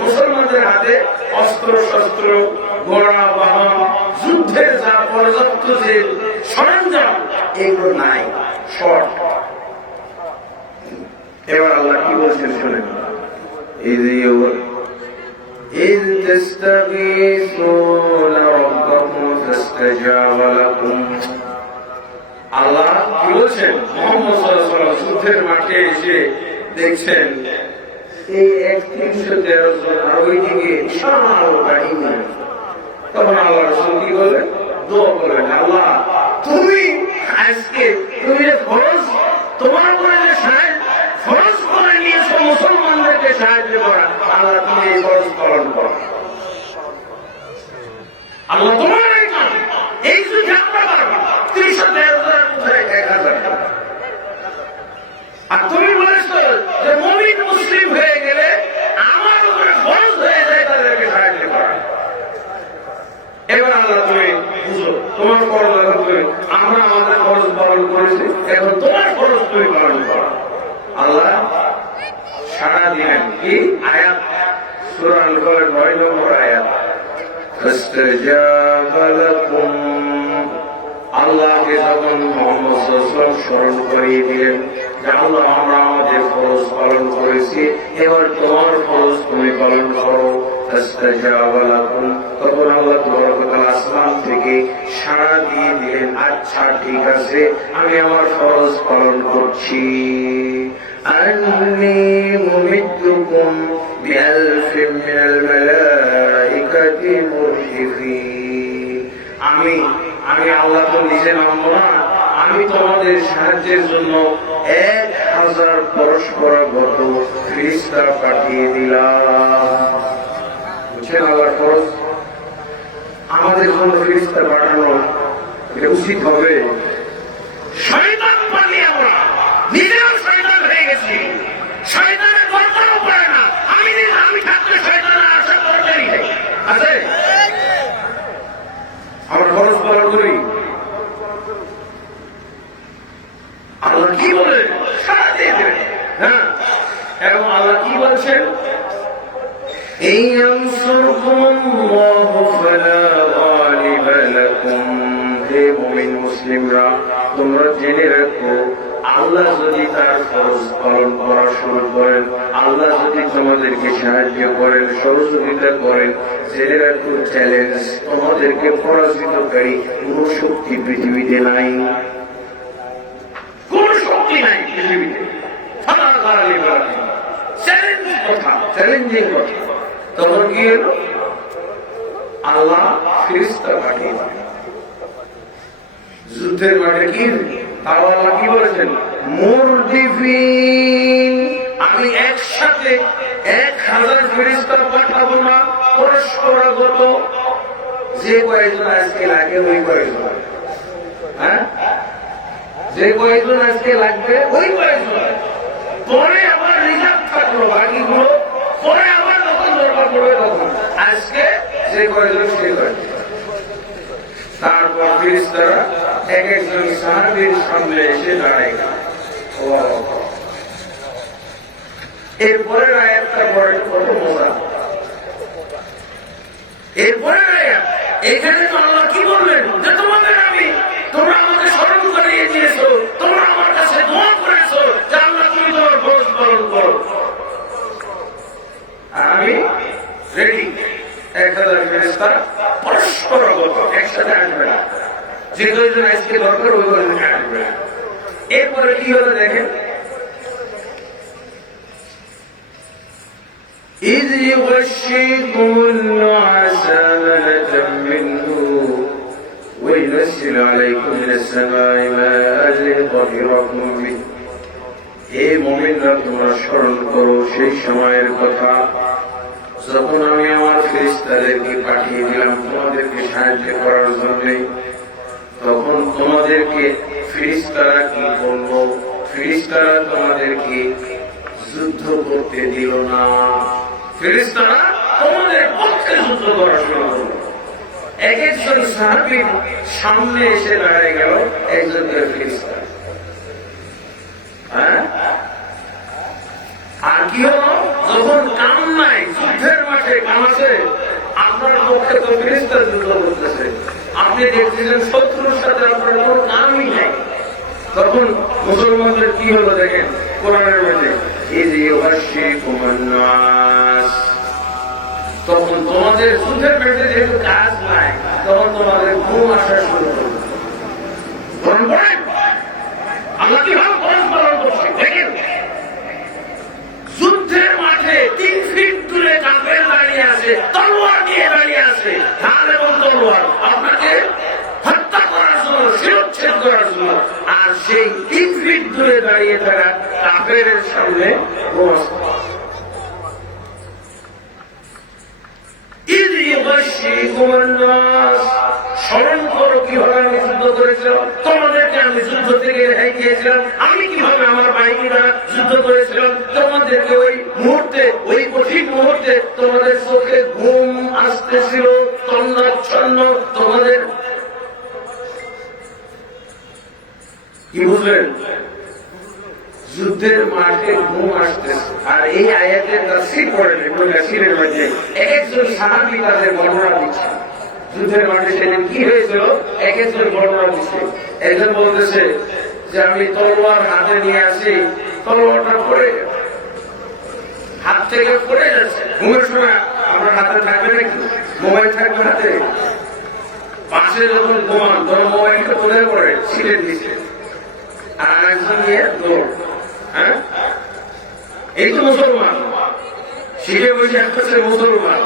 মুসলমানদের হাতে অস্ত্র শস্ত্র, ঘোড়া বাহন, যুদ্ধের যা পর্যাপ্ত যে সরঞ্জাম এগুলো নাই, শর্ট। এবার আল্লাহ কি বলছেন শুনেন, إذ تستغيثون ربكم فاستجاب لكم। আল্লাহ কি বলছেন, মুহাম্মদ সাল্লাল্লাহু আলাইহি ওয়াসাল্লাম যুদ্ধের মাঠে এসে দেখছেন এই 313 জন আর ওইদিকে বিশাল বাহিনী। তখন আল্লাহ রাসূল কি বলেন, দোয়া করেন, আল্লাহ তুমি আজকে তুমি ফরজ তোমার উপরে যে ফরজ করে নিয়েছো মুসলমানদেরকে সাহায্য করা, আল্লাহ তুমি এই ফরজ পালন করো। আল্লাহ তোমার এই যুদ্ধে আমরা পারবো 313 কোথায় 1000। আর তুমি বলেছো যে মুমিন মুসলিম হয়ে গেলে আমার উপরে ফরজ হয়ে যায় তাদেরকে সাহায্য করা। এবার আল্লাহ তুমি বুঝো তোমার ফরজ আমরা আমাদের ফরজ পালন করেছি, এখন তোমার ফরজ তুমি পালন করো। আল্লাহ সাড়া দিলেন কি আয়াত, সূরা আল-কামার 9 নম্বর আয়াত, ফাস্তাজাবা লাকুম। আল্লাহকে যখন মুহাম্মদ সাল্লাল্লাহু আলাইহি ওয়াসাল্লাম স্মরণ করিয়ে দিলেন যে আল্লাহ আমরা আমাদের ফরজ পালন করেছি, এবার তোমার ফরজ তুমি পালন করো। ফাস্তাজাবা লাকুম, তখন আল্লাহ তাবারক ওয়া তাআলা আসমান থেকে সাড়া দিয়ে দিলেন, আচ্ছা ঠিক আছে আমি আমার ফরজ পালন করছি। আন্নী মুমিদ্দুকুম বিআলফিন মিনাল মালাইকাতি মুরদিফিন। আমি আল্লাহ তো নিজে নামবো না, আমি তোমাদের সাহায্যের জন্য 1000 পরস্পরাগত ফেরেশতা পাঠিয়ে দিলাম। বুঝছেন আল্লাহর ফরজ, আমাদের কোন ফেরেশতা পাঠানো এটা উচিত হবে? শয়তান পারলে আমরা নিজেও শয়তান হয়ে গেছি, শয়তানের দরকারও পড়ে না। আমি থাকলে শয়তানের আশা করতেই নেই আছে। আমরা খরচ পালন করি। আল্লাহ কি বলে সারা দিয়ে দেবেন। হ্যাঁ, এবং আল্লাহ কি বলছেন, ইন ইয়ানসুরকুমুল্লাহু ফালা গালিবা লাকুম। হে মুমিন মুসলিমরা, তোমরা জেনে রাখো আল্লাহ যদি তার ফরজ পালন করা শুরু করেন, আল্লাহ যদি তোমাদেরকে সাহায্য করেন, সহযোগিতা করেন, জেনে রাখো চ্যালেঞ্জ, তোমাদেরকে পরাজিতকারী কোন শক্তি পৃথিবীতে নাই, কোন শক্তি নাই পৃথিবীতে। চ্যালেঞ্জিং কথা। তখন কি হলো, আল্লাহ ফেরেশতা পাঠিয়ে দিলেন যুদ্ধের মাঠে। কি তাও আল্লাহ কি বলেছেন, মুরদিফিন, আমি একসাথে 1000 ফেরেশতা পাঠাবো না, পরস্পরাগত যে কয়েকজন আজকে লাগে ওই কয়েকজন, হ্যাঁ যে কয়েকজন আজকে লাগবে ওই কয়েকজন, পরে আবার রিজার্ভ থাকলো বাকিগুলো, পরে আবার যখন দরকার পড়বে তখন। আজকে যে কয়েকজন সে কয়েকজন। তারপর ফেরেশতারা এক একজন সাহাবীর সামনে এসে দাঁড়ায় গেল। এরপরে আয়াতটা পড়ে কত মজা। এরপরে আয়াত, এখানে তো আল্লাহ কি বললেন যে তোমরা আমাকে স্মরণ করিয়ে দিয়েছো, তোমরা আমার কাছে দোয়া করেছো যে আল্লাহ তুমি তোমার ফরজ পালন করো। আমি রেডি। 1000 ফেরেশতা পরস্পরাগত একসাথে আসবে না, যে কয়েকজন আজকে দরকার ওই কয়েকজন আসবে না। এরপরে কি হলো দেখেন, إذ يغشيكم النعاس أمنة منه وينزل عليكم من السماء ماء ليطهركم به। হে মুমিনরা, তোমরা স্মরণ করো সেই সময়ের কথা যখন আমি আমার ফেরেশতাদেরকে পাঠিয়ে দিলাম তোমাদেরকে সাহায্য করার জন্য। তখন তোমাদেরকে ফেরেশতারা কি করলো, ফেরেশতারা তোমাদেরকে যুদ্ধ করতে দিল না, ফেরেশতারা তোমাদের পক্ষে যুদ্ধ করা শুরু করলো। এক একজন সাহাবীর সামনে এসে দাঁড়িয়ে গেল একজন ফেরেশতা। হ্যাঁ, কাম আছে? আপনার পক্ষে তো ফেরেশতা যুদ্ধ করতেছে, আপনি দেখতেছেন শত্রুর সাথে আপনার কোনো কামই নাই। তখন মুসলমানদের কি হলো দেখেন কোরআনের মধ্যে, তখন তোমাদের সুখের পেটে যেহেতু কাজ নাই, তখন তোমাদের ঘুম আসা শুরু করবে। আমরা কিভাবে পালন করছি দেখেন, যুদ্ধের মাঠে 3 ফিট দূরে কাফের দাঁড়িয়ে আছে, তলোয়ার নিয়ে দাঁড়িয়ে আছে, ঢাল এবং তলোয়ার আপনাকে হত্যা করার জন্য, শিরচ্ছেদ করার জন্য। আর সেই 3 ফিট দূরে দাঁড়িয়ে থাকা কাফের সামনে স্মরণ করো কিভাবে আমি যুদ্ধ করেছিলাম, তোমাদেরকে আমি যুদ্ধ থেকে রেহাই দিয়েছিলাম, আমি কিভাবে আমার বাহিনীরা যুদ্ধ করেছিলাম, তোমাদেরকে ওই মুহূর্তে, ওই কঠিন মুহূর্তে তোমাদের চোখে ঘুম আসতেছিল, তন্দ্রাচ্ছন্ন, তোমাদের কি বুঝলেন, যুদ্ধের মাঠে ঘুম আসতেছে। আর এই আয়াতের তাফসীর করেন এবং তাফসীরের মধ্যে একজন সাহাবী তাদের বর্ণনা দিচ্ছে, যুদ্ধের মাঠে সেদিন কি হয়েছিল একজন বর্ণনা দিচ্ছে। একজন বলতেছে যে আমি তলোয়ার হাতে নিয়ে আসি, তলোয়ারটা পড়ে হাত থেকে পড়ে যাচ্ছে। ঘুমের সময় আপনার হাতে থাকবে নাকি? মোবাইল থাকবে হাতে? পাশে যখন ঘুমান তখন মোবাইলটা কোথায় পড়ে? ছিলেন দিচ্ছে। আর একজন নিয়ে দৌড়, হ্যাঁ এই তো মুসলমান, শিখে বসে একটা মুসলমান,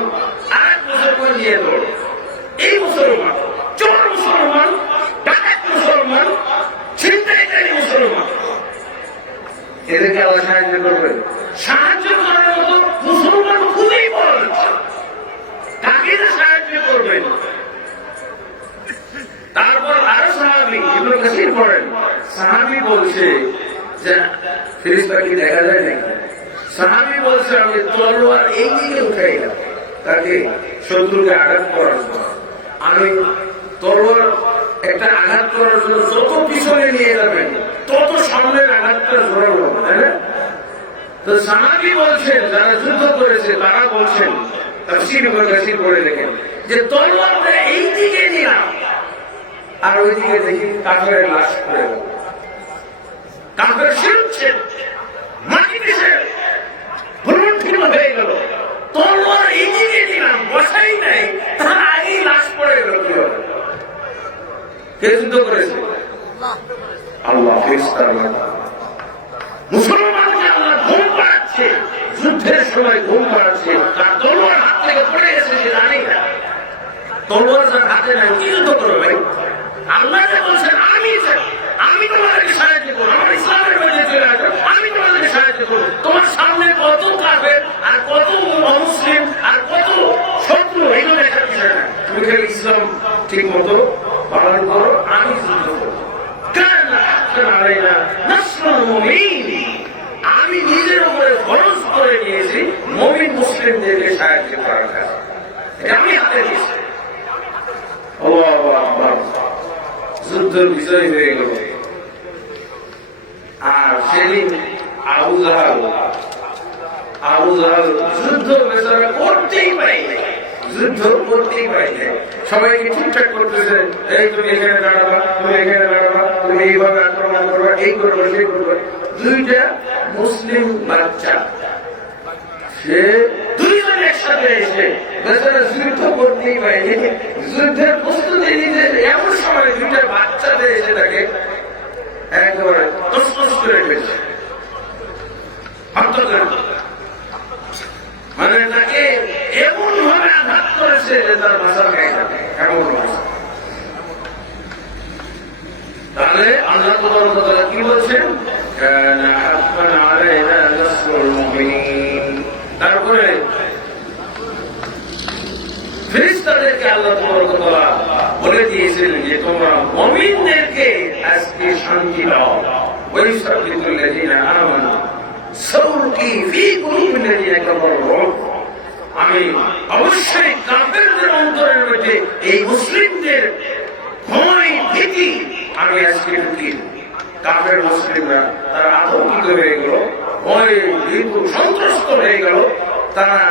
আর এক মুসলমান নিয়ে দৌড়। এই মুসলমান চোর, মুসলমান ডাকাত, মুসলমান ছিনতাইকারী, মুসলমান, এদেরকে আল্লাহ সাহায্য করবে? সাহায্য করার মতো মুসলমান খুবই বড় আছে, তাকে সাহায্য করবেন। তারপর আরো সাহাবী ইবনে কাসির পড়েন, সাহাবী বলছে যে ফেরেশতা কি দেখা যায় নাকি? সাহাবী বলছে আমি তলোয়ার এই দিকে উঠাইলাম, তাকে শত্রুকে আঘাত করার জন্য। আমি তলোয়ার একটা আঘাত করার জন্য যত পিছনে নিয়ে যাবেন তত সামনের আঘাতটা জোরালো, তাই না? তো সাহাবী বলছেন, যারা যুদ্ধ করেছে তারা বলছেন, তাফসীর ইবনে কাসির পড়ে দেখেন যে তলোয়ারটা এই দিকে নিলাম, আর ওইদিকে দেখি কাফের লাশ পড়ে গেল, কাফের শিরচ্ছেদ, মাটিতে ভ্রমণ হয়ে গেল। তলোয়ার এই দিকে নিলাম, বসাই নাই, তার আগেই লাশ পড়ে গেল। কি হবে? কে যুদ্ধ করেছে? আল্লাহ। মুসলমানকে আল্লাহ ঘুম পাড়াচ্ছে, যুদ্ধের সময় ঘুম পাড়াচ্ছে, তার তলোয়ার হাত থেকে পড়ে গেছে সে জানি না। তলোয়ার যার হাতে নাই কি যুদ্ধ করবে ভাই? আল্লাহ বলছেন আমি তোমাদেরকে সাহায্য করবো, আমার ইসলামের মধ্যে চলে আসো, আমি তোমাদেরকে সাহায্য করবো। তোমার সামনে কত কাফের আর কত অমুসলিম আর কত শত্রু, এগুলো দেখার বিষয় না। তুমি খালি ইসলাম ঠিক মতো পালন করো, আমি যুদ্ধ করবো। আমি নিজের উপরে খরচ করে নিয়েছি মুমিন মুসলিমদেরকে সাহায্য করার কাজ, আমি হাতে দিয়েছি। যুদ্ধ বিজয় হয়ে গেল। আর সেদিন আবু জাহাল যুদ্ধ বেচারা করতেই পারি, যুদ্ধ করতেই পারি। সবাইকে ঠিকঠাক করতেছে, এই তুমি এখানে দাঁড়াবা, তুমি এখানে দাঁড়াবা, তুমি এইভাবে আক্রমণ করবা, এই করবা, সেই করবা। দুইটা মুসলিম বাচ্চা, সে দুইজন একসাথে এসে বেচারা যুদ্ধ করতেই পারেনি, যুদ্ধের প্রস্তুতি নিতে এমন সময় দুইটা বাচ্চাদের এসে তাকে একেবারে তসতস করে ফেলছে, মানে তাকে এমন ভাবে আঘাত করেছে যে তার বাঁচার গায়ে থাকে এমন অবস্থা। তাহলে আল্লাহ তাআলা কি বলছেন? তারপরে ফেরেশতাদেরকে আল্লাহ তাআলা বলে দিয়েছিলেন যে তোমরা মুমিনদেরকে আজকে শান্তি দাও। ওয়াইসাবিতুল্লাযীনা আমানু সাউকি ফী কুলুবিল্লাযীনা কাফারু। আমি অবশ্যই কাফেরদের অন্তরের মধ্যে এই মুসলিমদের ভয় ভীতি আমি আজকে ঢুকিয়ে দেব। কাফের মুসলিমরা তারা আতঙ্কিত হয়ে গেল, ভয়ে ভীত সন্ত্রস্ত হয়ে গেল, তারা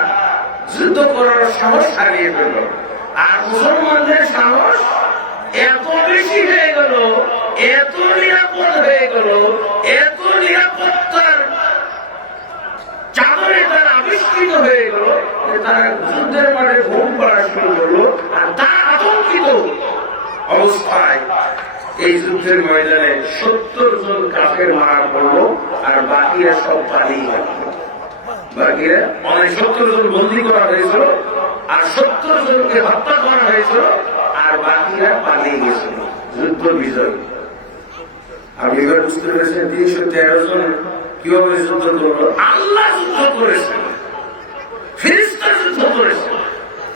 যুদ্ধ করার সাহস হারিয়ে ফেলল। আর মুসলমানদের সাহস এত বেশি হয়ে গেল, এত নিরাপদ হয়ে গেল, এত নিরাপত্তার চাদরে তারা আবিষ্কৃত হয়ে গেল যে তারা যুদ্ধের মাঠে ঘুম পাড়া শুরু করলো। আর তারা আতঙ্কিত অবস্থায় এই যুদ্ধের ময়দানে 70 জন কাফের মারা পড়লো, আর বাকিরা সব পালিয়ে গেল। বাকিরা 70 জন বন্দী করা হয়েছিল, আর 70 জনকে হত্যা করা হয়েছিল, আর বাকিরা পালিয়ে গেছিল। যুদ্ধ বিজয়। আর এবার বুঝতে পেরেছেন 313 জন কিভাবে যুদ্ধ করলো? আল্লাহ যুদ্ধ করেছেন, ফেরেশতারা যুদ্ধ করেছেন,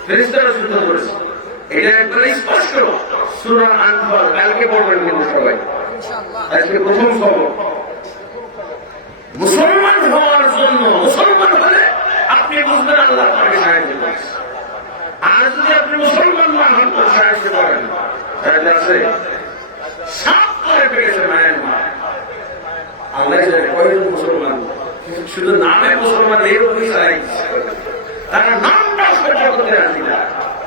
ফেরেশতারা যুদ্ধ করেছেন। এটা একবারে স্পষ্ট। সূরা আনফাল কালকে পড়বেন কিন্তু সবাই। আজকে প্রথম সবক। মুসলমান হওয়ার জন্য, মুসলমান হলে আপনি বুঝবেন আল্লাহ আপনাকে সাহায্য করেছে। আর যদি আপনি মুসলমান না হন তো সাহায্য করেন, সাহায্য আছে। সাপ করে পেয়েছে মায়ের মা। আল্লাহ জানে কয়জন মুসলমান, শুধু নামে মুসলমান এর উপরই চালাইছে। তারা নামটা সহ্য করতে রাজি না।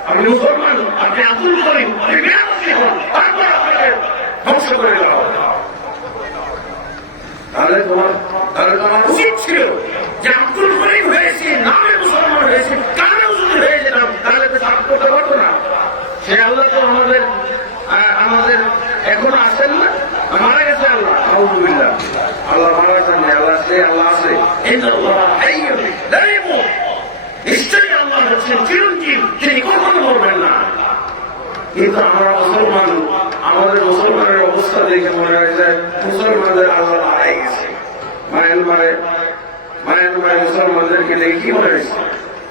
আপনি মুসলমান, আপনি আব্দুল করিম, আপনি বেয়াদবি হন, তারপর আপনাকে ধ্বংস করে দেওয়া হবে। তাহলে তোমার উচিত ছিল যে আব্দুল করিম হয়েছে, নামে মুসলমান হয়েছে, কানেও যদি হয়ে যেতাম তাহলে তো সাপ করতে পারতো না। সে আল্লাহ তো আমাদের এখনো আসেন না, মারা গেছে আল্লাহ। আলহামদুলিল্লাহ, আল্লাহ মারা গেছেন, আল্লাহ আছে, আল্লাহ আছে। নিশ্চয়ই আল্লাহ হচ্ছেন চিরঞ্জীব, তিনি কখনো মরবেন না। কিন্তু আমরা মুসলমান, আমাদের মুসলমানের অবস্থা দেখে মনে হয় যে মুসলমানদের আল্লাহ মারাই গেছে। মায়ানমারে মুসলমানদেরকে দেখে কি মনে হয়েছে?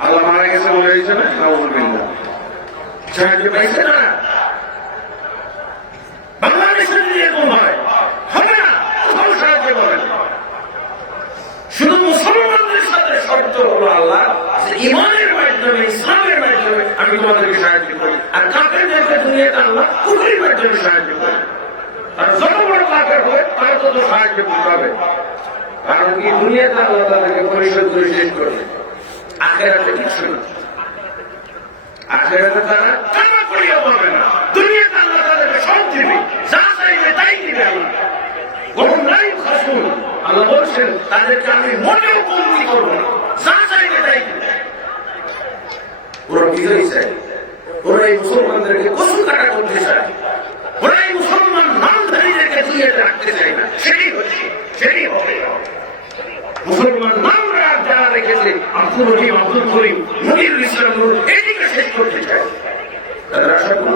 আল্লাহ মারা গেছে মনে হয়েছে না? আলহামদুলিল্লাহ, সাহায্য পাইছে না। বাংলাদেশে যদি এরকম হয়, হবে না, কোথাও সাহায্য করেন। শুধু মুসলমানদের সাথে শর্ত হলো আল্লাহ যে ইমানের মাধ্যমে, ইসলামের মাধ্যমে আমি তোমাদেরকে সাহায্য করি। আর কাফেরদেরকে দুনিয়াতে আল্লাহ কুফরির মাধ্যমে সাহায্য করি। আর যত বড় কাফের হবে তার তত সাহায্য করতে হবে। কারণ কি দুনিয়াতে আল্লাহ তাদেরকে পরিশোধ করে শেষ করবে, আখেরাতে কিছু না। আখেরাতে তারা কামা করিয়া পাবে না। দুনিয়াতে আল্লাহ তাদেরকে সব দিবে, যা চাইবে তাই দিবে। আল্লাহ বলছেন তাদেরকে আমি মোটেও কমতি করবো না, যা চাইবে তাই দিবে। ওরা বিজয়ী চাই, ওরা এই মুসলমানদেরকে কসম টাকা করতে চায়, ওরা এই মুসলমান নামধারীদেরকে দিয়ে রাখতে চায় না। সেটাই হবে। মুসলমান নাম যারা রেখেছে, আব্দুল রহিম, আব্দুল করিম, মনিরুল ইসলাম, এদিকে শেষ করতে চায়। তাদের আশা কোন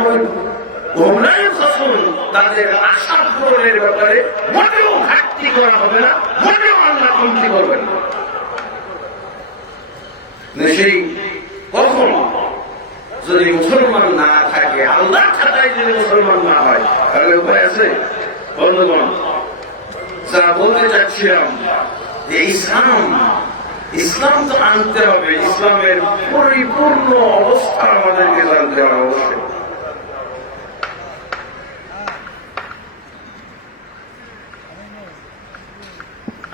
তাদের আশা পূরণের ব্যাপারে মোটেও ঘাটতি করা হবে না, মোটেও আল্লাহ কমতি করবেন না। সেই কখন যদি মুসলমান না থাকে, আল্লাহ খাতায় যদি মুসলমান না হয়, তাহলে উপায় আছে? বন্ধুগণ, যা বলতে চাচ্ছিলাম যে ইসলাম তো আনতে হবে, ইসলামের পরিপূর্ণ অবস্থা আমাদেরকে জানতে হবে অবশ্যই।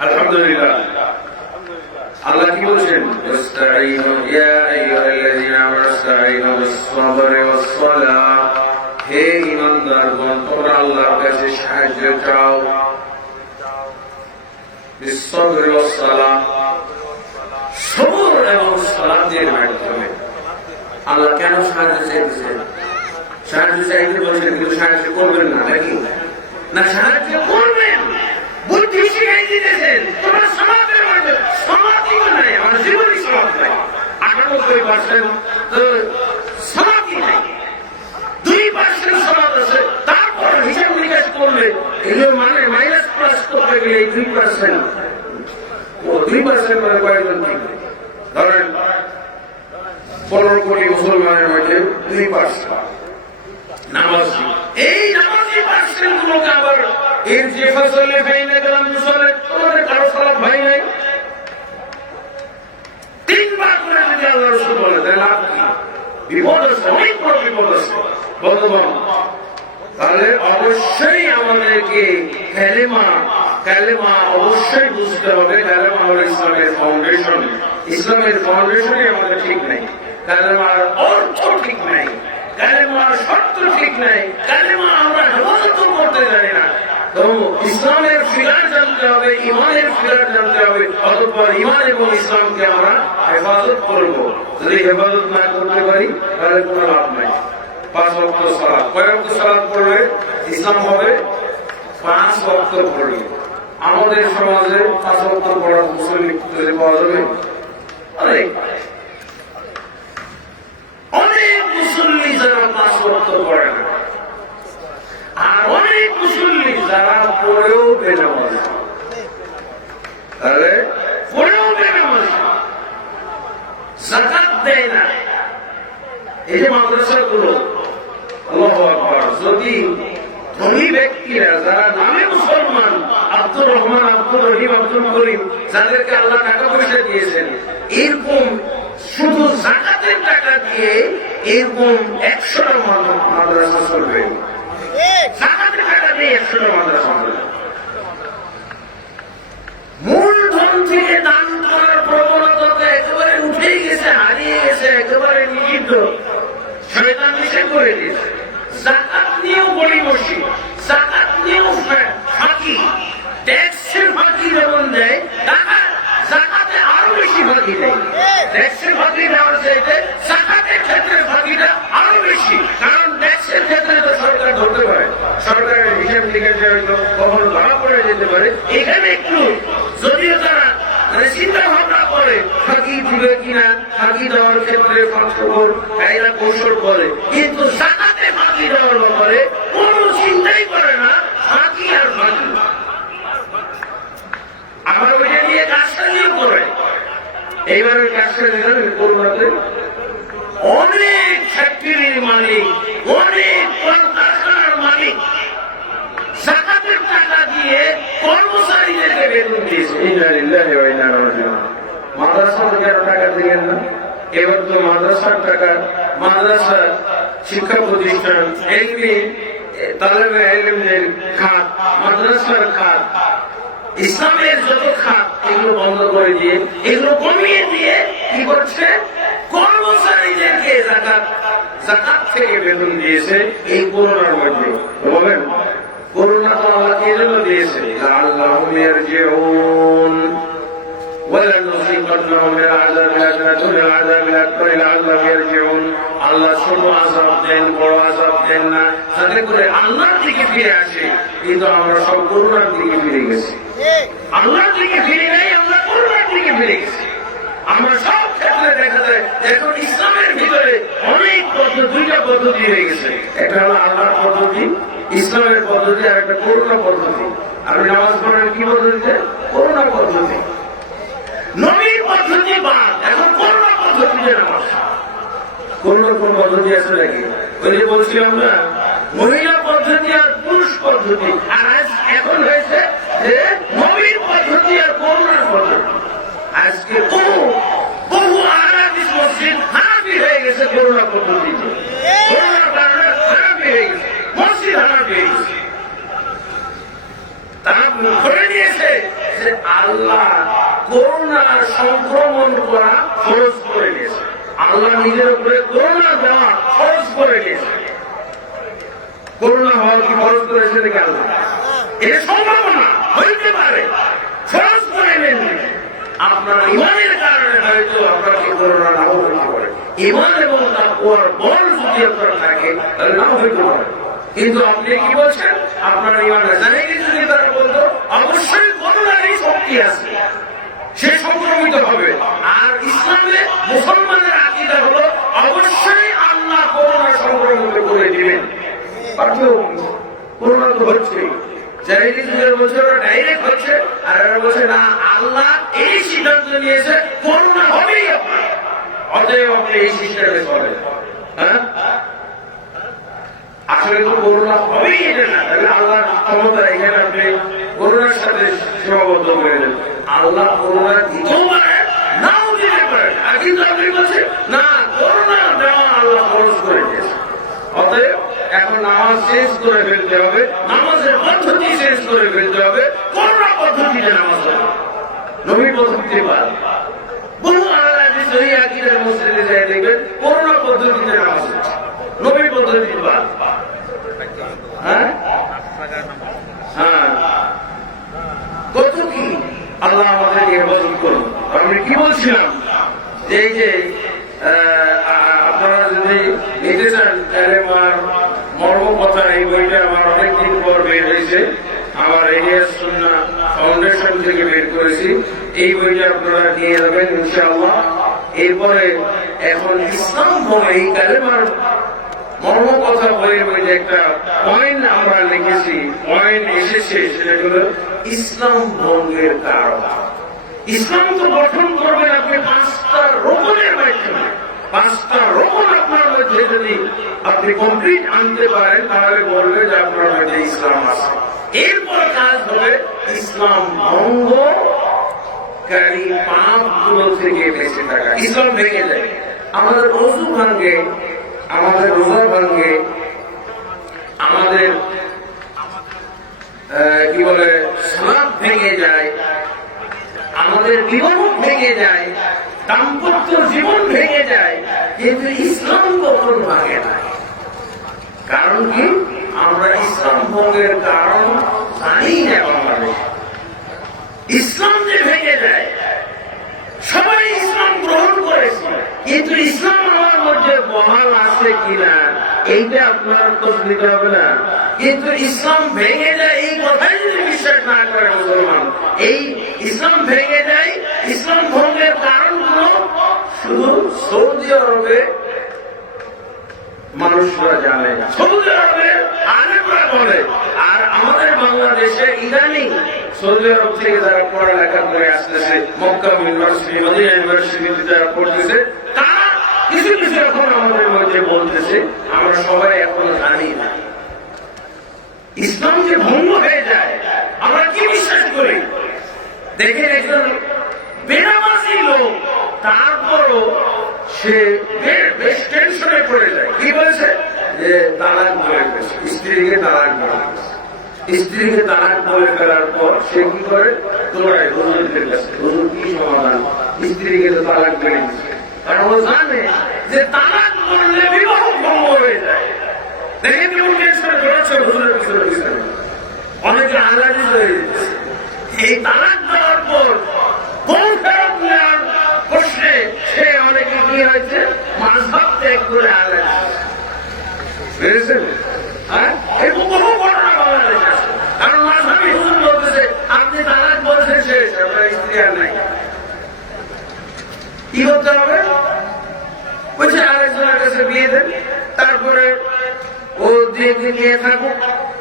আলহামদুলিল্লাহ, আল্লাহ কি বলছেন? হে ঈমানদারগণ, তোমরা আল্লাহর কাছে সাহায্য চাও। সবর এবং সালাতের মাধ্যমে। আল্লাহ কেন সাহায্য চাইতেছেন? সাহায্য চাইতে বলছেন, কিন্তু সাহায্য করবেন না নাকি? না, সাহায্য করবেন, বুদ্ধি শিখাই দিতেছেন। তোমরা সমাজের মধ্যে সমাজই নাই, আমার জীবনই সমাজ নাই। 98% সমাজই নাই, 2% সমাজ আছে। তারপর হিসাব নিকাশ করলে এগুলো মানে মাইনাস প্লাস করতে গেলে 2% মানে কয়েকজন ঠিক ধরেন 15 কোটি মুসলমানের মধ্যে 2% নামাজি। এই নামাজি পার্সেন্ট গুলোকে আবার এর যে ফসলে ভাই না গেলাম মুসলে তোমাদের কারো সালাত ভাই নাই 3 বার করে যদি আল্লাহ রাসূল বলে তাহলে লাভ কি? বিপদ আছে, অনেক বড় বিপদ আছে বন্ধুগণ। তাহলে অবশ্যই আমাদেরকে কালেমা অবশ্যই বুঝতে হবে। কালেমা হলো ইসলামের ফাউন্ডেশন। ইসলামের ফাউন্ডেশনই আমাদের ঠিক নাই, কালেমার অর্থ ঠিক নাই, কালেমার শর্ত ঠিক নাই, কালেমা আমরা হেফাজত করতে জানি না। তো ইসলামের ফিলার জানতে হবে, ইমানের ফিলার জানতে হবে, অতঃপর ইমান এবং ইসলামকে আমরা হেফাজত করব। যদি হেফাজত না করতে পারি তাহলে কোনো লাভ নাই। 5 ওয়াক্ত সালাত, কয় ওয়াক্ত সালাত পড়লে ইসলাম হবে? 5 ওয়াক্ত পড়লে। আমাদের সমাজে 5 ওয়াক্ত পড়ার মুসলিম পাওয়া যাবে? অনেক মুসল্লি যারা 5 ওয়াক্ত পড়ে না, আর অনেক মুসল্লি যারা পড়েও বেনামাজি, তাহলে পড়েও বেনামাজি, যাকাত দেয় না। এই যে মাদ্রাসাগুলো, আল্লাহু আকবার, যদি ধনী ব্যক্তিরা যারা নামে মুসলমান, আব্দুর রহমান, আব্দুর রহিম, আব্দুল করিম, যাদেরকে আল্লাহ টাকা পয়সা দিয়েছেন, এরকম শুধু যাকাতের টাকা দিয়ে এরকম 100টা মাদ্রাসা চলবে। যাকাতের টাকা দিয়ে 100টা মাদ্রাসা চলবে। মূলধন থেকে দান করার প্রবণতা একেবারে উঠেই গেছে, হারিয়ে গেছে, একেবারে নিষিদ্ধ, শয়তান নিষেধ করে দিয়েছে। যাকাত নিয়েও গড়িমসি, যাকাত নিয়েও ফাঁকি, ট্যাক্সের ফাঁকি যেমন দেয়, যাকাতে আরো বেশি ফাঁকি দেয়। ট্যাক্সের ফাঁকি দেওয়ার চাইতে যাকাতের ক্ষেত্রে ফাঁকিটা আরো বেশি, কারণ ট্যাক্সের ক্ষেত্রে তো সরকার ধরতে পারে, সরকারের হিসাব নিকাশে হয়তো কখনো ধরা পড়ে যেতে পারে। এখানে একটু যদিও তারা চিন্তা ভাবনা করে ফাঁকি দিবে কিনা, ফাঁকি দেওয়ার ক্ষেত্রে কায়দা কৌশল করে, কিন্তু যাকাতে ফাঁকি দেওয়ার ব্যাপারে কোন চিন্তাই করে না। ফাঁকি আর ফাঁকি, আবার ওইটা নিয়ে কাজটা নিয়ে করে। এইবারের কাজটা দিলাম করুণাতে অনেক ফ্যাক্টরির মালিক, অনেক কলকারখানার মালিক যাকাতের টাকা দিয়ে কর্মচারীদেরকে বেতন দিয়েছে। মাদ্রাসা থেকে আরো টাকা দিলেন না, এবার তো মাদ্রাসার টাকা, মাদ্রাসা শিক্ষা প্রতিষ্ঠান, তালেবের খাত, মাদ্রাসার খাত, ইসলামের যত খাত, এগুলো বন্ধ করে দিয়ে, এগুলো কমিয়ে দিয়ে কি করছে? কর্মচারীদেরকে যাকাত থেকে বেতন দিয়েছে। এই করোনার মধ্যে বলেন, করোনা তো আল্লাহ এই জন্য দিয়েছে, আল্লাহুম ইয়ারজিউন ওয়ালানুযিকান্নাহুম মিন আযাবিল আদনা দুনা আযাবিল আকবার লাআল্লাহুম ইয়ারজিউন। আল্লাহ ছোট আযাব দেন, বড় আযাব দেন না, যাতে করে আল্লাহর দিকে ফিরে আসে। কিন্তু আমরা সব করোনার দিকে ফিরে গেছি, আল্লাহর দিকে ফিরে নাই, আমরা করোনার দিকে ফিরে গেছি। আমরা সব ক্ষেত্রে দেখা যায় এখন ইসলামের ভিতরে অনেক পদ্ধতি, 2টা পদ্ধতি হয়ে গেছে। একটা হলো আল্লাহর পদ্ধতি, ইসলামের পদ্ধতি, আর একটা করোনা পদ্ধতি। আপনি নামাজ পড়েন কি পদ্ধতিতে? করোনা পদ্ধতি। নবীর পদ্ধতি বাদ, এখন করোনা পদ্ধতিতে নামাজ। করোনা কোন পদ্ধতি আছে নাকি? ওই যে বলছিলাম না, মহিলা পদ্ধতি আর পুরুষ পদ্ধতি, আর এখন হয়েছে যে নবীর পদ্ধতি আর করোনার পদ্ধতি। আজকে বহু আরবি মসজিদ হারাবি হয়ে গেছে করোনা পদ্ধতিতে, করোনার কারণে হারাবি হয়ে গেছে, মসজিদ হারাবি হয়ে গেছে। তারা ধরে নিয়েছে যে আল্লাহ করোনার সংক্রমণ করা খরচ করে নিয়েছে, আল্লাহ নিজের উপরে করোনা দেওয়া খরচ করে নিয়েছে। করোনা হওয়ার কি খরচ করেছে নাকি আল্লাহ? এটা সম্ভাবনা হইতে পারে, খরচ করে নেন। আপনার ইমানের কারণে হয়তো আপনাকে করোনা নাও হইতে পারে, ইমান এবং তাকওয়ার বল যদি আপনার থাকে তাহলে নাও হইতে পারে। কিন্তু আপনি কি বলছেন? আপনার ইমান জানে কি? যদি তারা বলতো অবশ্যই করোনারই শক্তি আছে, সে সংক্রমিত হবে। আর ইসলামে মুসলমানের আকীদা হলো অবশ্যই আল্লাহ করোনা সংক্রমিত করে দিবেন। করোনা তো হচ্ছে, জাহিলি যুগের বলছে ওরা ডাইরেক্ট হচ্ছে, আর এরা বলছে না, আল্লাহ এই সিদ্ধান্ত নিয়েছে করোনা হবেই আপনার, অতএব আপনি এই সিস্টেমে চলেন। হ্যাঁ, আসলে তো করোনা হবেই এটা না, তাহলে আল্লাহর ক্ষমতা এখানে আপনি করোনার সাথে সীমাবদ্ধ করে দেন। আল্লাহ করোনা দিতেও পারে, নাও দিতে পারেন, আর কিন্তু আপনি বলছেন না, করোনা দেওয়া আল্লাহ খরচ করে দিয়েছে। অতএব এখন নামাজ শেষ করে ফেলতে হবে, নামাজের পদ্ধতি শেষ করে ফেলতে হবে, করোনা পদ্ধতিতে নামাজ হবে, নবী পদ্ধতি বাদ। বহু হেফাজত করবো। আমি কি বলছিলাম, এই যে আপনারা যদি নিতে চান কালেমার মর্ম কথা, এই বইটা আমার অনেকদিন পর বের হয়েছে, আমার এরিয়া সুন্নাহ ফাউন্ডেশন থেকে বের করেছি। এই বইটা আপনারা নিয়ে যাবেন ইনশাআল্লাহ। এরপরে এখন ইসলাম এই কালেমার মর্ম কথা বইয়ের মধ্যে একটা পয়েন্ট আমরা লিখেছি, পয়েন্ট এসেছে, সেটা হলো ইসলাম ভঙ্গের কারণ। ইসলাম তো গঠন করবেন আপনি 5টা রোপণের মাধ্যমে। 5টা রোপণ আপনার মধ্যে যদি আপনি কমপ্লিট আনতে পারেন, তাহলে বলবে যে আপনার মধ্যে ইসলাম আছে। এরপর কাজ হবে ইসলাম ভঙ্গকারী পাপগুলো থেকে বেঁচে থাকা। ইসলাম ভেঙে যায়, আমাদের ওযু ভাঙে, আমাদের রোজা ভাঙে, আমাদের কি বলে সালাত ভেঙে যায়, আমাদের বিবাহ ভেঙে যায়, দাম্পত্য জীবন ভেঙে যায়, কিন্তু ইসলাম কখনো ভাঙে না। কারণ কি? আমরা ইসলাম ভঙ্গের কারণ জানি না। বাংলাদেশ ইসলাম যে ভেঙে যায়, সবাই ইসলাম গ্রহণ করেছে, কিন্তু ইসলাম আমার মধ্যে বহাল আছে কিনা এইটা আপনার খোঁজ নিতে হবে না। কিন্তু ইসলাম ভেঙে যায় এই কথাই যদি বিশ্বাস না করে মুসলমান, এই ইসলাম ভেঙে যায়, ইসলাম ভঙ্গের কারণগুলো শুধু সৌদি আরবে মানুষরা জানে, সৌদি আরবের আলেমরা বলে। আর আমাদের বাংলাদেশে ইদানিং সৌদি আরব থেকে যারা পড়ালেখা করে আসতেছে, মক্কা ইউনিভার্সিটি, মদিনা ইউনিভার্সিটিতে যারা পড়তেছে, তারা কিছু কিছু এখন আমাদের মধ্যে বলতেছে, আমরা সবাই এখনো জানি না। ইসলাম যে ভঙ্গ হয়ে যায়, আমরা কি বিশ্বাস করি? দেখে একজন বেনামাজি লোক, তারপরও সে বেশ টেনশনে পড়ে যায়। কি বলেছে? যে তালাক বলে ফেলেছে, স্ত্রীকে তালাক বলে ফেলেছে। স্ত্রীকে তালাক বলে ফেলার পর সে কি করে? দৌড়ায় হুজুরের কাছে, হুজুর কি সমাধান? স্ত্রীকে তো তালাক বলে দিচ্ছে, কারণ ও জানে যে তালাক বললে বিবাহ ভঙ্গ হয়ে যায়। দেখে কেমন টেনশনে পড়েছে হুজুরের পিছনে, অনেকে আলাদা হয়ে যাচ্ছে। এই তালাক দেওয়ার পর বউ ফেরত নেওয়ার প্রশ্নে সে অনেকে কি হয়েছে, মাযহাব ত্যাগ করে আলাদা বুঝেছেন? হ্যাঁ, এরকম বহু ঘটনা বাংলাদেশে আছে। কারণ মাযহাবি হুজুর বলতেছে আপনি তালাক বলছেন শেষ, আপনার স্ত্রী আর নাই। কি করতে হবে? বলছে আরেকজনের কাছে বিয়ে দেন, তারপরে ও নিয়ে থাকুক,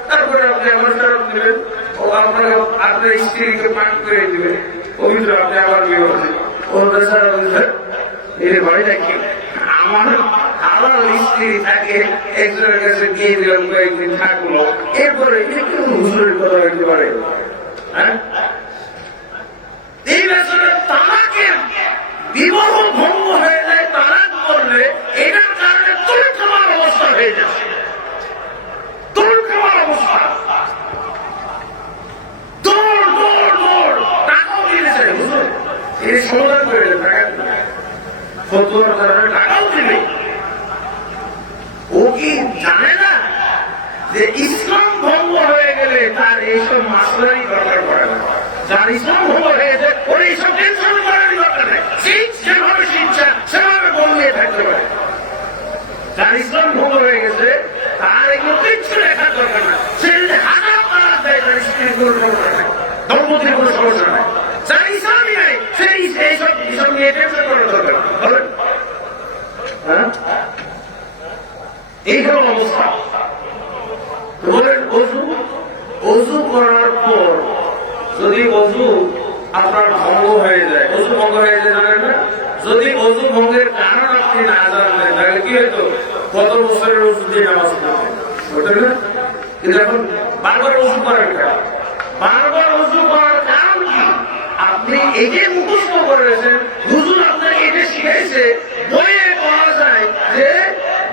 তারপরে আপনি আমার ফেরত দেবেন, ও আপনাকে আপনার স্ত্রীকে পাঠ করে দিবে, পবিত্র আপনি আবার বিয়ে করছেন। ভয়টা কি? আমার আবার স্ত্রী থাকে, একজনের কাছে দিয়ে দিলাম, কয়েকদিন থাকলো, এরপরে হুজুরের কথা হইতে পারে। হ্যাঁ, এই বছরে তালাকের বিবাহ ভঙ্গ হয়ে যায়, তালাক করলে এটার কারণে তুল খাওয়ার অবস্থা হয়ে যাচ্ছে। তুল খাওয়ার অবস্থা, দৌড় দৌড় দৌড়, টাকাও দিয়েছে হুজুর, এই সমাধান করে টাকা ফতুয়ার কারণে টাকাও দিবে। ও কি জানে না যে ইসলাম ভঙ্গ হয়ে গেলে তার এইসব মাসলারই দরকার পড়ে না? যার ইসলাম ভঙ্গ হয়ে যায় ওর এইসব টেনশন করার দরকার নেই, যেভাবে শিক্ষা সেভাবে বলিয়ে থাকতে পারে। যার ইসলাম ভঙ্গ হয়ে গেছে তার এগুলো কিচ্ছু লেখার দরকার না। সে যদি হাজার তালাক দেয়, তার স্ত্রীর কোনো সমস্যা নেই, দম্পতির কোনো সমস্যা নেই। যার ইসলামই নেই সে এইসব ইসলাম নিয়ে টেনশন করার দরকার বলেন। হ্যাঁ, এই হল অবস্থা। বলেন অজু করার পর যদি অজু আপনার ভঙ্গ হয়ে যায়, অজু ভঙ্গ হয়ে যায় জানেন না? যদি অজু ভঙ্গের কারণ আপনি না জানতেন তাহলে কি হতো? গত বছরের অজু দিয়ে নামাজ পড়তেন, বুঝলেন না? কিন্তু এখন বারবার অজু করার কারণ, বারবার অজু করার কারণ কি? আপনি এটাই মুখস্থ করেছেন, হুজুর আপনাকে এটা শিখাইছে, বইয়ে পাওয়া যায় যে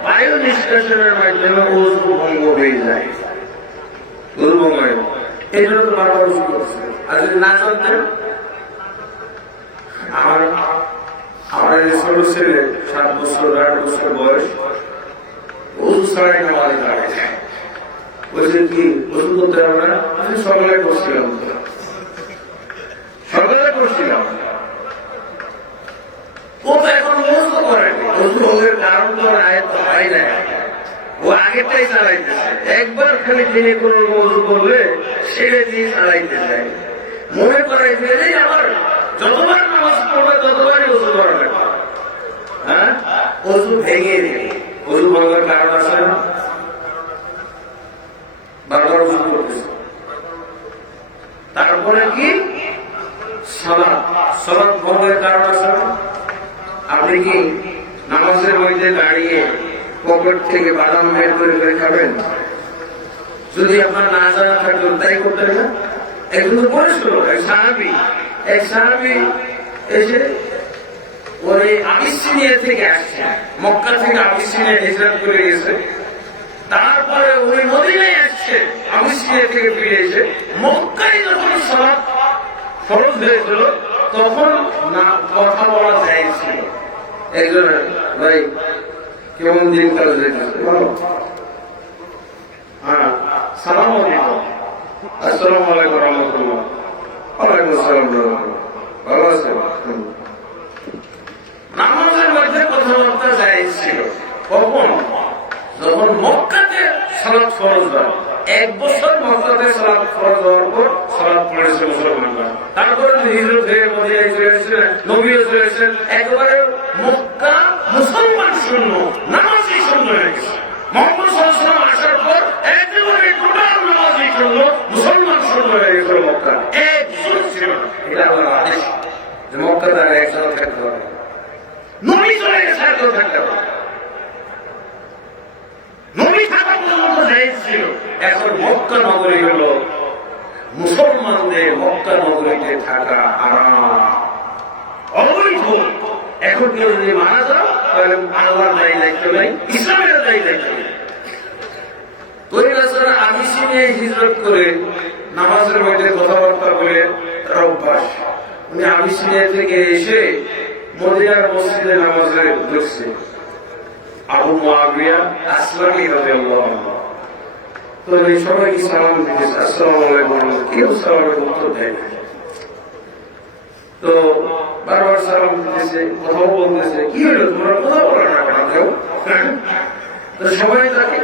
বায়ু নিষ্কাশনের মাধ্যমে অজু ভঙ্গ হয়ে যায়, অজু ভঙ্গ হয়ে যায়। এই জন্য তো বারবার অজু করছে। আর যদি না জানতেন, আমার ছোট ছেলে 7 বছর 8 বছর বয়স, অজু ছাড়াই নামাজ দাঁড়ায় যায়। বলছে কি অজু করতে হবে না? সকালে করছিলাম, ও তো এখন মুস্ত করেনি, ওজুর কারণ তো আয়ত্ত হয় না, ও আগেরটাই চালাইতেছে। একবার খালি তিনি কোন মজু করলে সেটা দিয়ে চালাইতে চায়, মনে করাই যে আমার যতবার নামাজ পড়বে ততবারই ওজু করা লাগবে। হ্যাঁ, ওজু ভেঙে দিবে। ওজু ভাঙার কারণ আছে না? বারবার ওজু করতেছে। তারপরে কি সালাত, সালাত ভঙ্গের কারণ আছে না? আপনি কি নামাজের মধ্যে দাঁড়িয়ে পকেট থেকে বাদাম বের করে করে খাবেন? যদি আপনার না জানা থাকতো তাই করতেন না? একজন পরিষ্কার এক সাহাবি এসে ওই আবিসিনিয়া থেকে আসছে, মক্কা থেকে আবিসিনিয়া হিজরত করে গেছে। তারপরে ওই মদিনায় আসছে, আবিসিনিয়া থেকে ফিরে এসে মক্কায় যখন সালাত ফরজ হয়েছিল তখন না কথা বলা যাইছিল। একজন ভাই কেমন দিন কাজ যেতেছে, হ্যাঁ সালাম আলাইকুম, আসসালামু আলাইকুম রহমতুল্লাহ, ওয়ালাইকুম আসসালাম, ভালো আছেন? নামাজের মধ্যে কথাবার্তা যাইছিল কখন? যখন মক্কাতে সালাত ফরজ হয়। 1 বছর মক্কাতে সালাত ফরজ হওয়ার পর সালাত পড়েছে মুসলমানরা। তারপরে হিজরত হয়ে মদিনায় চলে এসেছেন, নবীও চলে এসেছেন। একবারে মক্কা মুসলমান শূন্য, নামাজি শূন্য হয়ে গেছে। মুহাম্মদ সাল্লাল্লাহু আলাইহি ওয়াসাল্লাম আসার পর একেবারে টোটাল নামাজি শূন্য, মুসলমান শূন্য হয়ে গেছে মক্কা। একজন ছিল না। এটা আল্লাহর আদেশ যে মক্কা তারা একসাথে থাকতে হবে। নবী চলে গেছে, একসাথে থাকতে হবে। নবী থাকা পর্যন্ত জায়েজ ছিল। এখন মক্কা নগরী হলো মুসলমানদের, মক্কা নগরীতে থাকা আরাম, অবৈধ। এখন কেউ যদি মারা যায় তাহলে আল্লাহর দায়ী দায়িত্ব নেই, ইসলামের দায়ী দায়িত্ব নেই। তৈরাসারা আবিসিনিয়া হিজরত করে নামাজের মধ্যে কথাবার্তা বলে তার অভ্যাস। উনি আবিসিনিয়া থেকে এসে মদিনার মসজিদে নামাজে ঢুকছে। আবু মুআবিয়া আসলামী রাদিয়াল্লাহু আনহু তো এই সবাইকে সালাম দিতেছে, আসসালামু আলাইকুম, কেউ সালামের উত্তর দেয় না। তো বারবার সালাম দিতেছে, কথাও বলতেছে, কি হলো তোমরা কথা বলো না কেউ? তো সবাই তাকে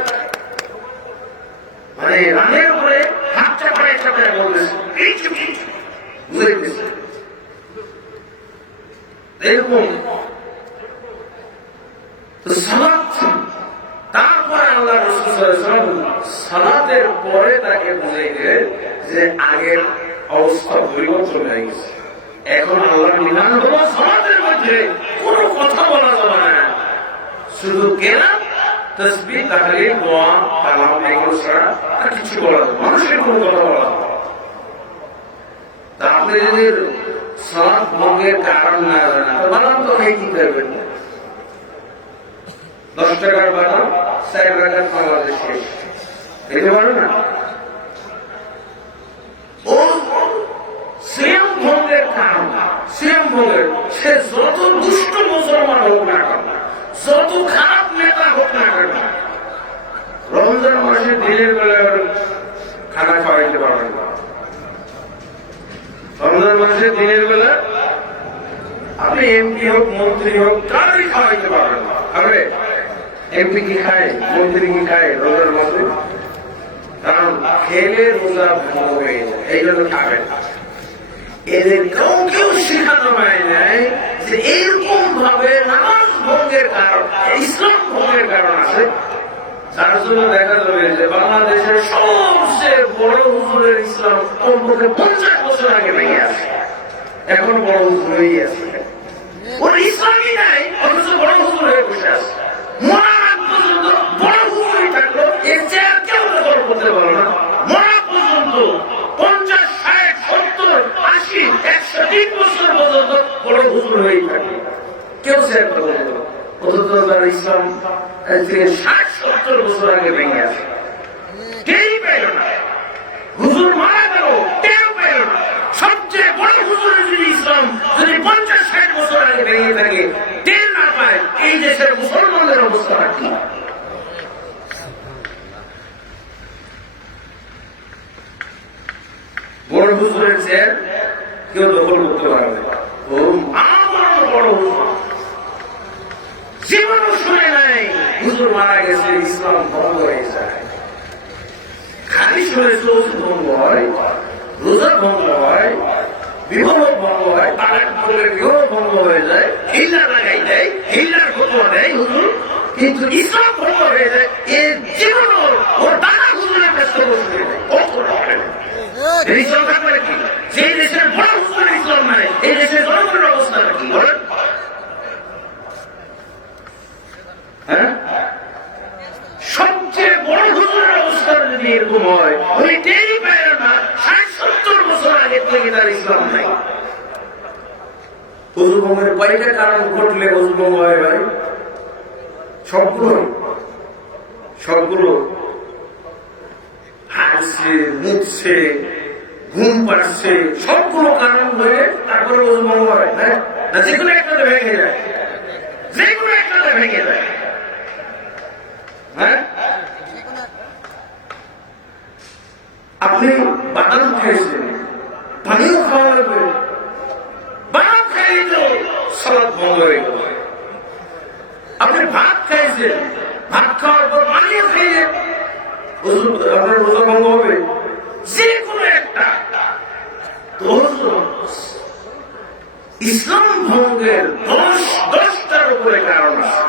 মানে রানের উপরে হাত চাপায় চাপায় বলতেছে, বুঝাইতেছে এরকম। তারপরে আল্লাহ রাসূল সাল্লাল্লাহু আলাইহি ওয়াসাল্লাম সালাতের পরে তাকে বুঝাইলেন যে আগের অবস্থা পরিবর্তন হয়ে গেছে। এখন আল্লাহর বিধান হলো সালাতের মধ্যে কোনো কথা বলা যাবে না, শুধু কেরাত, তাসবিহ, তাহলিল, দোয়া, কালাম এগুলো ছাড়া আর কিছু বলা যাবে না, মানুষের কোনো কথা বলা যাবে না। তা আপনি যদি সালাত ভঙ্গের কারণ না জানেন তো বাদাম তো খাই কি করবেন? 10 টাকার বাদাম 4 টাকার বাংলাদেশে খেতে পারে না। ও সিয়াম ভঙ্গের কারণ, সিয়াম ভঙ্গের, সে যত দুষ্ট মুসলমান হোক না কেন, যত খারাপ নেতা হোক না কেন, রমজান মাসে দিনের বেলায় খানা খাওয়াইতে পারবেন না। রমজান মাসে দিনের বেলা আপনি এমপি হোক, মন্ত্রী হোক, কারোরই খাওয়াইতে পারবেন না। আরে এমপি কি খায়, মন্ত্রী কি খায় রোজার মধ্যে? কারণ খেলে রোজা ভঙ্গ হয়ে যায়, এই জন্য খাবেন। এদের কেউ শেখানো হয় নাই যে এইরকম ভাবে নামাজ ভঙ্গের কারণ, ইসলাম ভঙ্গের কারণ আছে। তার জন্য দেখা যাবে যে বাংলাদেশের সবচেয়ে বড় হুজুরের ইসলাম কমপক্ষে 50 বছর আগে ভেঙে আছে, এখন বড় হুজুর হয়ে আছে। ওর ইসলামই নাই, অথচ বড় হুজুর হয়ে বসে আছে। মরার আগ পর্যন্ত বড় হুজুরই থাকলো, এর চেয়ে কেউ দখল করতে পারলো না। মরা পর্যন্ত 50, 60, 70, 80, 103 বছর পর্যন্ত বড় হুজুর হয়েই থাকলো, কেউ চেয়ে করতে পারলো না। অথচ তার ইসলাম 60-70 বছর আগে ভেঙে আছে, কেউই পেল না। হুজুর মারা গেল, কেউ পেল না। সবচেয়ে বড় হুজুরের যদি ইসলাম যদি 50-60 বছর আগে ভেঙে থাকে, টের না পায় এই দেশের মুসলমানদের অবস্থা কি? বড় হুজুরের চেয়ার কেউ দখল করতে পারবে? ও আমার বড় হুজুর, জীবনও শুনে নাই হুজুর মারা গেছে, ইসলাম ভঙ্গ হয়ে যায়। খালি শুনেছে ওষুধ ভঙ্গ হয়, রোজা ভঙ্গ হয়, বিবাহ ভঙ্গ হয়, তালাক বলে বিবাহ ভঙ্গ হয়ে যায়, হিল্লা লাগাই দেয়, হিল্লার ফতোয়া দেয় হুজুর, কিন্তু ইসলাম ভঙ্গ হয়ে যায়। এর জীবন ওর দাদা হুজুরের ব্যস্ত বসে দেয়। ইসলাম থাকবে কি? যে দেশের বড় হুজুরের ইসলাম নাই, এই দেশের জনগণের অবস্থা কি বলেন? হ্যাঁ, সবচেয়ে বড় হুজুরের অবস্থা যদি এরকম হয়, উনি টেরই পায় না ৬০-৭০ বছর আগে থেকে তার ইসলাম নাই। হুজুরের কয়টা কারণ ঘটলে হুজুর হয় ভাই? সবগুলো হাসছে, মুখছে, ঘুম পাচ্ছে, সবগুলো কারণ হয়ে তারপরে হুজুর হয়। হ্যাঁ, না যেগুলো একটাতে ভেঙে যায়, যেগুলো একটাতে ভেঙে যায়। হ্যাঁ, আপনি বাদাম খেয়েছেন, পানিও খাওয়া লাগবে, বাদাম খাইয়ে তো সালাদ বন্ধ হয়ে গেল। আপনি ভাত খাইছেন, ভাত খাওয়ার পর পানিও খেয়ে আপনার রোজা ভঙ্গ হবে। যে কোনো একটা ইসলাম ভঙ্গের 10টার উপরে কারণ আছে।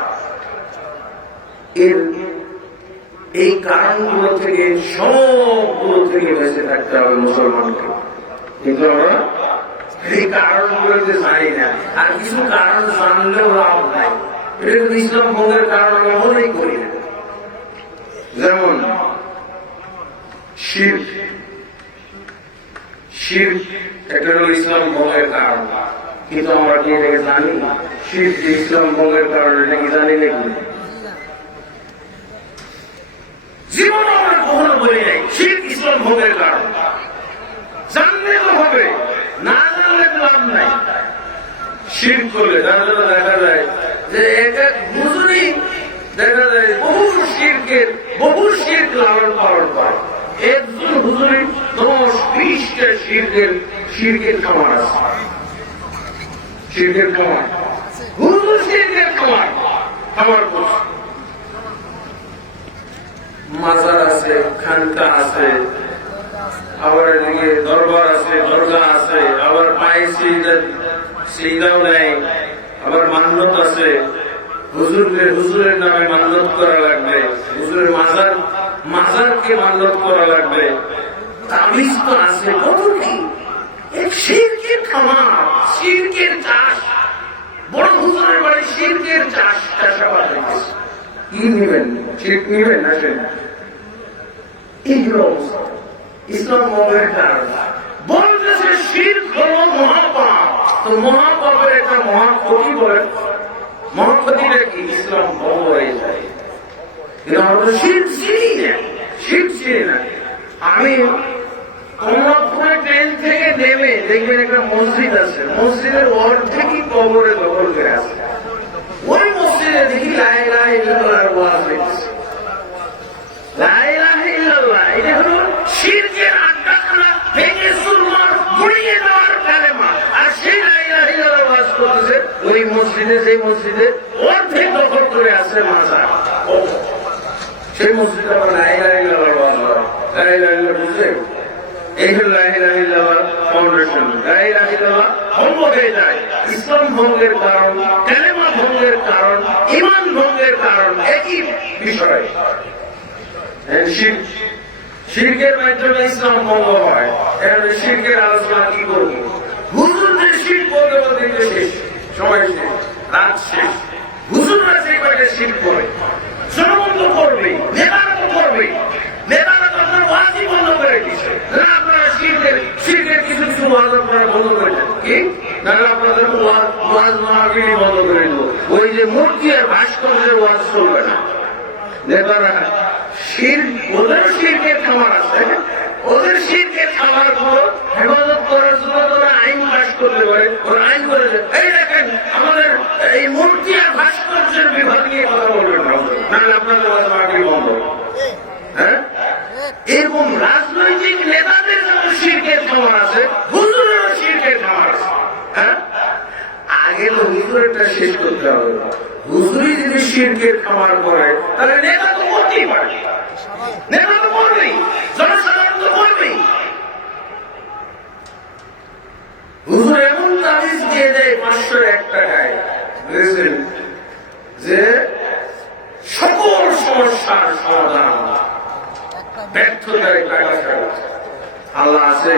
এই কারণগুলো থেকে, সবগুলো থেকে বেঁচে থাকতে হবে মুসলমানকে। কিন্তু আমরা এই কারণগুলোকে জানি না, আর কিছু কারণ জানলেও লাভ নাই। এটা কিন্তু ইসলাম ভঙ্গের কারণ আমরা মনেই করি না। যেমন শিরক একটা হলো ইসলাম ভঙ্গের কারণ, কিন্তু আমরা কি এটাকে জানি? শিরক যে ইসলাম ভঙ্গের কারণ, এটা কি জানি নাকি? জীবন আমরা কখনো বলি নাই শিরক ইসলাম ভঙ্গের কারণ। জানলে তো হবে, না জানলে তো লাভ নাই। শিরক করলে তার জন্য দেখা যায় যে এক হুজুরই দেখা যায় বহু শিরক লালন পালন করে। একজন হুজুরি 10-20টা শিরকের খামার আছে। শিরকের খামার, হুজুর শিরকের খামার করছে। মাজার আছে, খানকা আছে, আবার এদিকে দরবার আছে, দরগা আছে, আবার পায়ে সিজদাও নেয়, আবার মান্যত আছে। হুজুরের নামে মান্যত করা লাগবে, হুজুরের মাজারকে মান্যত করা লাগবে, তাবিজ তো আছে, কত কি। শিরকের খামার, শিরকের চাষ। বড় হুজুরের বাড়ি শিরকের চাষাবাদ হয়েছে। কি নিবেন? শিরক নিবেন? আসেন, এইগুলো অবস্থা ইসলাম ভঙ্গের কারণ। বলতেছে শিরক হলো মহাপাপ, তো মহাপাপের একটা মহাক্ষতি বলেন। মহাক্ষতিটা কি? ইসলাম ভঙ্গ হয়ে যায়। কিন্তু আমরা শিরক চিনি না। আমি কমলাপুরে ট্রেন থেকে নেমে দেখবেন একটা মসজিদ আছে, মসজিদের অর্ধেকই কবরে দখল করে আছে। ওই মসজিদে দেখি লা ইলাহা ইল্লাল্লাহর ওয়াজ হচ্ছে। লা ইলাহা ইল্লাল্লাহ এটা হলো শিরকের আড্ডাখানা, ভেঙে চুরমার গুড়িয়ে দেওয়ার কালেমা। আর সেই লা ইলাহা ইল্লাল্লাহ ওয়াজ করতেছে ওই মসজিদে, যে মসজিদে অর্ধেক দখল করে আছে মাজার। সেই মসজিদে আবার লা ইলাহা ইল্লাল্লাহর ওয়াজ হয়। লা ইলাহা ইল্লাল্লাহ বুঝলেন? এই হল লা ইলাহা ইল্লাল্লাহ ফাউন্ডেশন। লা ইলাহা ইল্লাল্লাহ ভঙ্গ হয়ে যায়। ইসলাম ভঙ্গের কারণ, কালেমা ভঙ্গের কারণ, ঈমান ভঙ্গের কারণ একই বিষয়। শিরকের মাধ্যমে ইসলাম ভঙ্গ হয়। শিরকের আলোচনা কি করব? হুজুরদের শিরক বলতে বলতে শেষ, সময় শেষ, রাত শেষ। হুজুররা সেই কয়েকটা শিরক করে, জনগণ তো করবেই, নেতারা তো করবেই। নেতারা তো আপনার ওয়াজই বন্ধ করে দিচ্ছে। না, আপনারা শিরকের কিছু ওয়াজ আপনারা বন্ধ করে দেন, কি না আপনাদের ওয়াজ মাহফিল বন্ধ করে দেবো। ওই যে মূর্তি আর ভাস্কর্যের ওয়াজ চলবে না। নেতারা ওদের শিরকের খামার আছে, ওদের শিরকের খামার গুলো হেফাজত করার জন্য ওরা আইন পাশ করতে পারে। ওরা আইন করেছে, এই দেখেন আমাদের এই মূর্তি আর ভাস্কর্যের বিভাগ নিয়ে কথা বলবেন না, নাহলে আপনাদের ওয়াজ মাহফিল বন্ধ। হ্যাঁ, এরকম রাজনৈতিক নেতাদের যখন শিরকের খামার আছে, হুজুরেরও শিরকের খামার আছে। হ্যাঁ, আগে তো হুজুরেরটা শেষ করতে হবে। হুজুরি যদি শিরকের খামার করে তাহলে নেতা তো করতেই পারে, নেতা তো করবেই, জনসাধারণ তো করবেই। হুজুর এমন তাবিজ দিয়ে দেয় 501 টাকায়, বুঝেছেন, যে সকল সমস্যার সমাধান, ব্যর্থতায় টাকা ছাড়া। আল্লাহ আছে,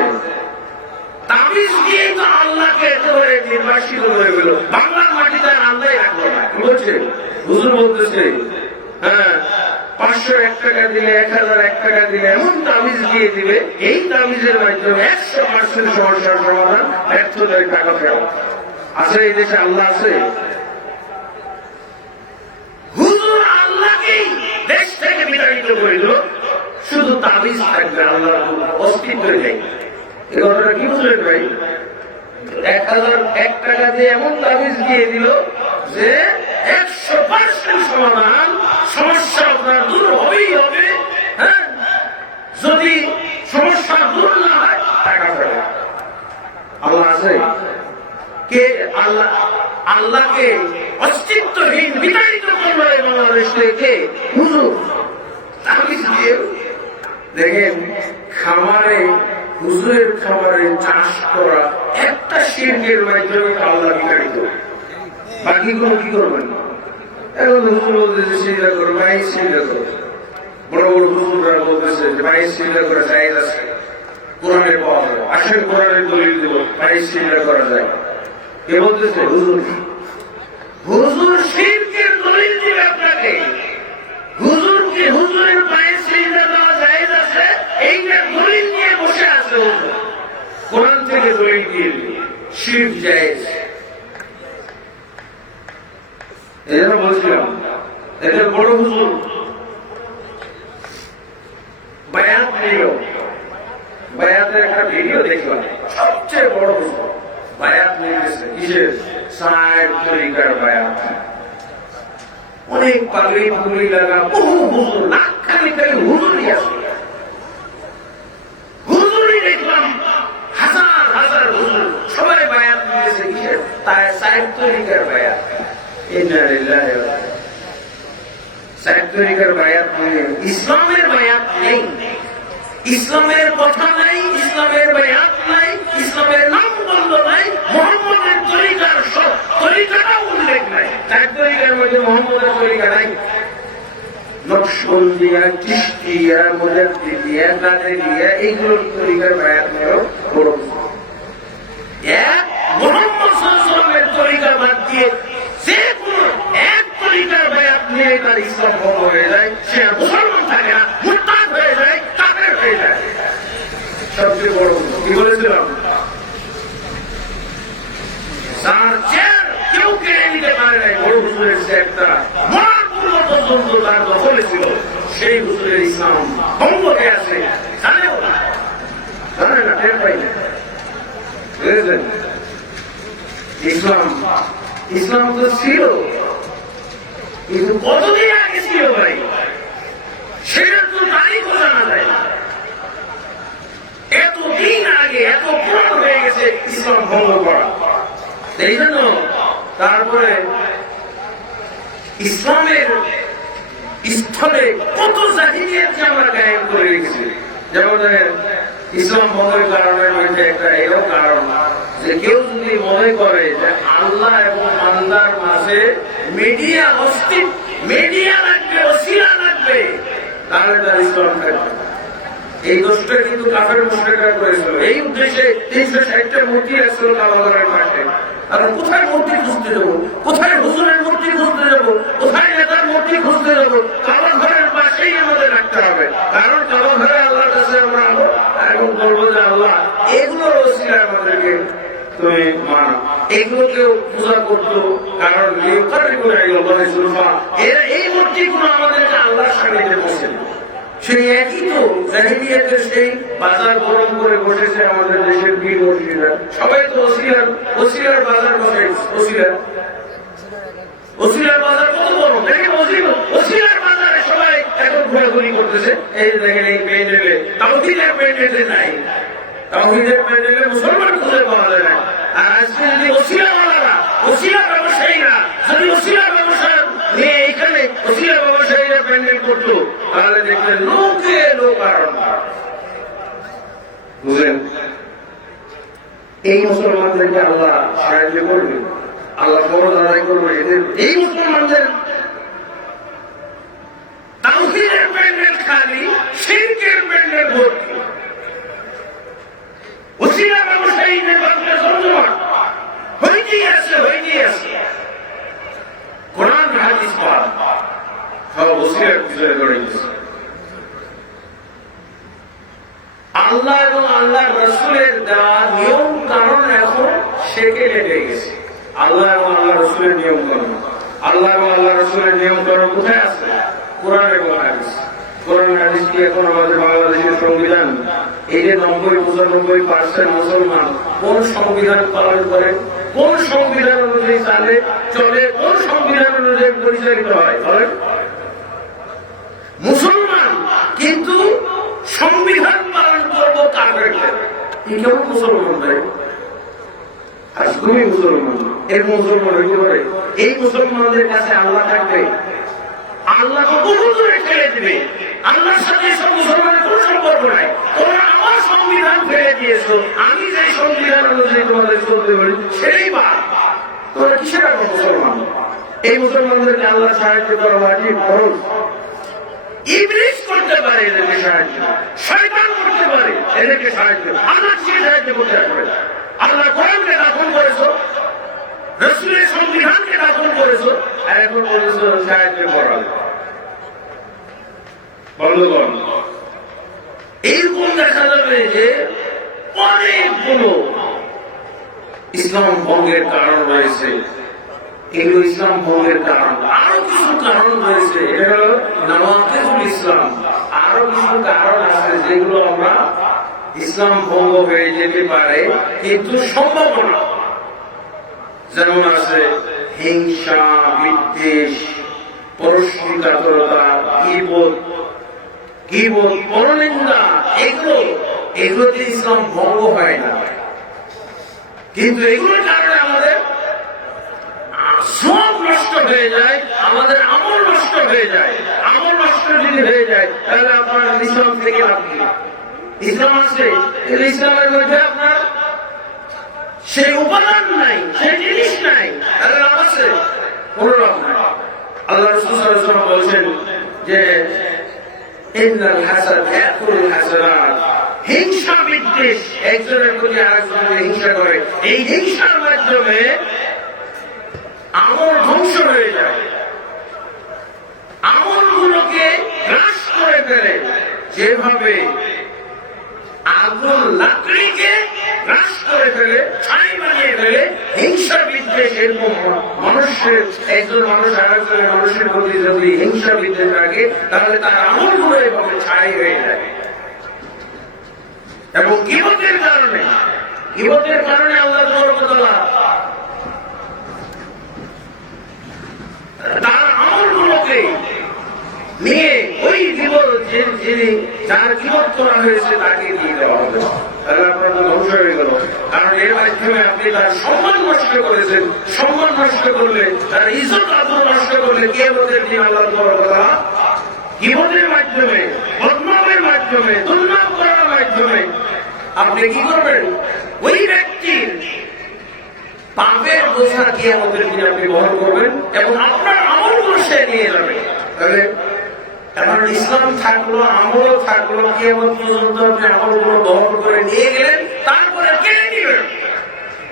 তাবিজ দিয়ে তো আল্লাহকে একেবারে নির্বাসিত হয়ে গেল। বাংলার মাটিতে আল্লাহ রাখলো না, বলছে হুজুর বলতেছে, হ্যাঁ 501 টাকা দিলে, 1001 টাকা দিলে এমন তাবিজ দিয়ে দিবে, এই তাবিজের মাধ্যমে 100% সমস্যার সমাধান, ব্যর্থতায় টাকা ফেরত। আছে এই দেশে আল্লাহ আছে? হুজুর আল্লাহকেই দেশ থেকে বিতাড়িত করে দিল, শুধু তাবিজ থাকবে, আল্লাহর অস্তিত্ব নেই। এই কথাটা কি বুঝলেন ভাই? 1001 টাকা দিয়ে এমন তাবিজ দিয়ে দিল যে 100% সমাধান, সমস্যা আপনার দূর হবেই হবে। হ্যাঁ, যদি সমস্যা দূর না হয় টাকা ফেরত। আল্লাহ আছে? কে আল্লাহ? আল্লাহকে অস্তিত্বহীন বিতাড়িত করলো এই বাংলাদেশ থেকে হুজুর তাবিজ দিয়ে। দেখেন, খামারে, হুজুরের খামারে চাষ করা একটা শিরকের মাধ্যমে আল্লাহ বিতাড়িত, বাকিগুলো কি করবেন? এখন হুজুর বলতেছে সিজদা করো, ভাই সিজদা করো। বড় বড় হুজুররা বলতেছে যে ভাই সিজদা করা জায়েজ আছে, কোরআনে পাওয়া যায়। আসলে কোরআনের দলিল দেব, ভাই সিজদা করা যায়। কে বলতেছে? হুজুর। হুজুর শিরকের দলিল দিবে আপনাকে। হুজুরকে, হুজুরের পায়ে সিজদা দেওয়া জায়েজ আছে, এইটা দলিল নিয়ে বসে আছে হুজুর। কোরআন থেকে দলিল দিয়ে দিবে শিরক জায়েজ। এই জন্য বলছিলাম, এদের বড় হুজুর বায়াত নিল, বায়াতের একটা ভিডিও দেখলাম, সবচেয়ে বড় হুজুর বায়াত নিয়েছে। কিসের? 60 তরিকার বায়াত। অনেক পাগড়ি পাগড়ি লাগা বহু হুজুর, লাখ খালি খালি হুজুরই আছে। হুজুরই দেখলাম হাজার হাজার হুজুর, সবাই বায়াত নিয়েছে। কিসের? তাই 60 তরিকার বায়াত। তরিকার বায়াত নেই, ইসলামের বায়াত নেই, ইসলামের কথা নাই, ইসলামের বায়াত নাই, ইসলামের নাম বন্ধ নাই, মোহাম্মদের তরিকার সব তরিকাটাও উল্লেখ নাই। 60 তরিকার মধ্যে মোহাম্মদের তরিকা নাই। নকশবন্দিয়া, চিশতিয়া, মুজাদ্দিদিয়া, কাদেরিয়া, এইগুলোর তরিকার বায়াত নেই। বড় এক মোহাম্মদ সাল্লাল্লাহু আলাইহি ওয়াসাল্লামের তরিকা বাদ দিয়ে যে কোনো এক তরিকার বায়াত নিয়ে তার ইসলাম ভঙ্গ হয়ে যায়, সে আর মুসলমান থাকে না, মুরতাদ হয়ে যায়, কাফের হয়ে যায়। সবচেয়ে বড় কি বলেছিলাম? তার চেয়ার কেউ কেড়ে নিতে পারে নাই। বড় হুজুরের চেয়ারটা মরার পূর্ব পর্যন্ত তার দখলে ছিল। সেই হুজুরের ইসলাম ভঙ্গ হয়ে আছে, জানেও না, জানে না, টের পাই না। বুঝেছেন? ইসলাম, ইসলাম তো ছিল, কিন্তু কতদিন আগে ছিল ভাই, সেটা তো তারিখও জানা যায় না। এতদিন আগে, এত পুরানো হয়ে গেছে ইসলাম ভঙ্গ করা। এই জন্য তারপরে ইসলামের স্থলে কত জাহিলিয়াত আমরা কায়েম করে রেখেছি। যেমন ইসলাম ভঙ্গের কারণের মধ্যে একটা এরও কারণ যে কেউ যদি মনে করে যে আল্লাহ এবং বান্দার মাঝে মিডিয়া অস্তিত্ব, মিডিয়া লাগবে, ওসিলা লাগবে, তাহলে তার ইসলাম থাকবে। এই দোষটা কিন্তু কাফের মুশরিকরা করেছিল। এই উদ্দেশ্যে 360টা মূর্তি আসছিল কাবাঘরের পাশে। আর কোথায় মূর্তি খুঁজতে যাবো, কোথায় হুজুরের মূর্তি খুঁজতে যাবো, কোথায় নেতার মূর্তি খুঁজতে যাবো? কাবাঘরের পাশেই আমাদের রাখতে হবে। কারণ কাবাঘরে আল্লাহর কাছে আমরা এখন বলবো যে আল্লাহ এগুলোর ওসিলায় আমাদেরকে তুমি মানো। এগুলোকেও পূজা করতো, কারণ এই মূর্তিগুলো আমাদেরকে আল্লাহর সান্নিধ্যে পৌঁছে। সেই একই তো জাহিলিয়াতের সেই বাজার গরম করে বসেছে আমাদের দেশের বীর মুর্শিদরা। সবাই তো ওসিলার বাজার বসে। ওসিলার বাজার কত গরম দেখে, ওসিলার বাজারে সবাই এখন ঘোরাঘুরি করতেছে। এই দেখেন এই প্যান্ডেলে, তাওহীদের প্যান্ডেলে নাই, তাওহীদের প্যান্ডেলে মুসলমান খুঁজে পাওয়া যায় না। আর আজকে যদি ওসিলা ব্যবসায়ীরা যদি ওসিলা ব্যবসায় বুঝলেন? এই মুসলমানদেরকে আল্লাহ সাহায্য করবে, আল্লাহ ফরজ আদায় করবে। এদের এই মুসলমানদের তাওহীদের প্যান্ডেল খালি, শিরকের প্যান্ডেল ভর্তি। উসিলা ব্যবসায়ীদের বাংলা জমজমাট হইতেই আছে। কোরআন হাদিস পাঠ সব উসিলার পিছনে দৌড়াইতেছে। আল্লাহ এবং আল্লাহ রসুলের দেওয়া নিয়ম কারণ এখন শেখে লেগে গেছে। আল্লাহ এবং আল্লাহ রসুলের নিয়ম কারণ, আল্লাহ এবং আল্লাহ রসুলের নিয়ম কারণ কোথায় আছে? কোরআন এবং হাদিস। কোরআন হাদিস কি এখন আমাদের বাংলাদেশের সংবিধান? এই যে 90-95% মুসলমান কোন সংবিধান পালন করে, কোন সংবিধান অনুযায়ী চলে, কোন সংবিধান অনুযায়ী পরিচালিত হয়? বলেন। মুসলমান কিন্তু সংবিধান পালন করবো কাফেরদের। এই কেমন মুসলমান ভাই? আর তুমি মুসলমান, এর মুসলমান হইতে পারে? এই মুসলমানদের কাছে আল্লাহ থাকবে, আল্লাহ বহু দূরে ঠেলে দিবে। আল্লাহর সাথে সব মুসলমানের কোন সম্পর্ক নাই। তোমরা আমার সংবিধান ফেলে দিয়েছো, আমি যে সংবিধান অনুযায়ী তোমাদের চলতে পারি সেটাই বা তোমরা কিসের এখন মুসলমান? এই মুসলমানদেরকে আল্লাহ সাহায্য করা ওয়াজিব, ফরজ। ইবলিস করতে পারে এদেরকে সাহায্য, শয়তান করতে পারে এদেরকে সাহায্য, আল্লাহ সে সাহায্য করতে পারে। আল্লাহ কোরআনকে দাফন করেছো, রাসূলের সংবিধানকে দাফন করেছো, আর এখন বলেছো সাহায্য করা। বন্ধুগণ, এইরকম দেখা যাবে যে অনেকগুলো ইসলাম ভঙ্গের কারণ রয়েছে। এগুলো ইসলাম ভঙ্গের কারণ। আরো কিছু কারণ রয়েছে, এটা হলো নওয়াকিদুল ইসলাম। আরো কিছু কারণ আছে যেগুলো আমরা ইসলাম ভঙ্গ হয়ে যেতে পারে কিন্তু সম্ভাবনা, যেমন আছে হিংসা, বিদ্বেষ, পরশ্রীকাতরতা, গীবত, পরনিন্দা। এগুলোতে ইসলাম ভঙ্গ হয় না, কিন্তু এগুলোর কারণে আমাদের সব নষ্ট হয়ে যায়, আমাদের আমল নষ্ট হয়ে যায়। আমল নষ্ট যদি হয়ে যায় তাহলে আপনার ইসলাম থেকে লাভ নেই। ইসলাম আছে, কিন্তু ইসলামের মধ্যে আপনার সেই উপাদান নাই, সেই জিনিস নাই, তাহলে লাভ আছে? কোনো লাভ নাই। আল্লাহ রাসূল সাল্লাল্লাহু আলাইহি ওয়াসাল্লাম বলেছেন যে ইন্নাল হাসাদ ইয়াকুলুল হাসানাত। হিংসা, বিদ্বেষ, একজনের প্রতি আরেকজনের হিংসা করে, এই হিংসার মাধ্যমে আমল ধ্বংস হয়ে যায়, আমলগুলোকে গ্রাস করে ফেলে। যেভাবে আগুন লাকড়িকে গ্রাস করে ফেলে, ছাই বানিয়ে ফেলে, হিংসা, বিদ্বেষ এরকম মানুষের, একজন মানুষ আরেকজনের মানুষের প্রতি যদি হিংসা, বিদ্বেষ রাখে তাহলে তার আমলগুলো এভাবে ছাই হয়ে যায়। এবং গীবতের কারণে আল্লাহ তাআলা তার আমলগুলোকে নিয়ে ওই যিনি যার গীবত করা হয়েছে তাকে দিয়ে দেওয়া হবে। তাহলে আপনার তো ধ্বংস হয়ে গেল, কারণ এর মাধ্যমে আপনি তার সম্মান নষ্ট করেছেন। সম্মান নষ্ট করলে, তার ইজ্জত আবরু নষ্ট করলে কিয়ামতের দিন আল্লাহ তাআলা গীবতের মাধ্যমে, বদনামের মাধ্যমে, দুর্নাম করার মাধ্যমে আপনি কি করবেন? ওই ব্যক্তির পাপের বোঝা কিয়ামতের দিন আপনি বহন করবেন এবং আপনার আমলগুলো সে নিয়ে যাবে। তাহলে এখন ইসলাম থাকলো, আমলও থাকলো, কিয়ামত পর্যন্ত আপনি আমলগুলো বহন করে নিয়ে গেলেন, তারপরে কেড়ে নিবেন।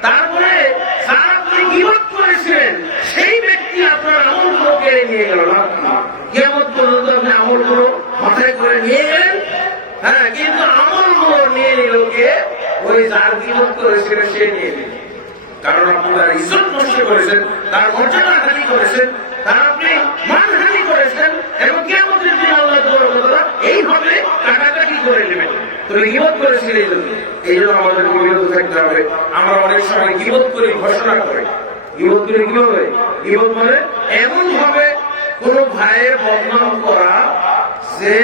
তারপরে যারা আপনি গীবত করেছিলেন সেই ব্যক্তি আপনার আমলগুলো কেড়ে নিয়ে গেল না। কিয়ামত পর্যন্ত আপনি আমলগুলো মাথায় করে নিয়ে গেলেন, হ্যাঁ, কিন্তু আমলগুলো নিয়ে নিল কে? ওই যার গীবত করেছিলেন সে নিয়ে নিল। কারণ আপনি তার ইজ্জত নষ্ট করেছেন, তার মর্যাদা হানি করেছেন, তার আপনি মানহানি করেছেন, এবং কিয়ামতের দিন আল্লাহ তাআলা এইভাবে কাটাকাটি করে নেবেন। তুমি গীবত করেছিল এই জন্য আমাদের বিরত থাকতে হবে। আমরা অনেক সময় গীবত করে ঘোষণা করি। গীবত করে কি হবে? গীবত মানে এমন ভাবে কোন ভাইয়ের বদনাম করা যে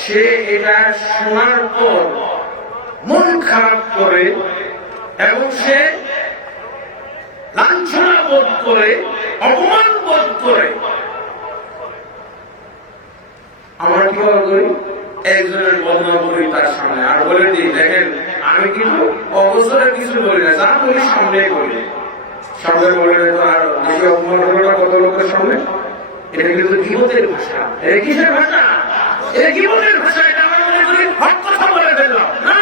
সে এটা শোনার পর মন খারাপ করে এবং সে লাঞ্ছনা বোধ করে, অপমান বোধ করে। আমরা কি করি? একজনের বদনাম করি তার সামনে আর বলে দিই, দেখেন আমি কিন্তু অবসরে কিছু বলি না, যা বলি সামনেই বলি। সামনে বলে আর বেশি অপমান হলো না কত লোকের সামনে। এটা কিন্তু গীবতের ভাষা। এটা কিসের ভাষা? এটা গীবতের ভাষা। এটা আমার মনে করি হক কথা বলে ফেললাম না,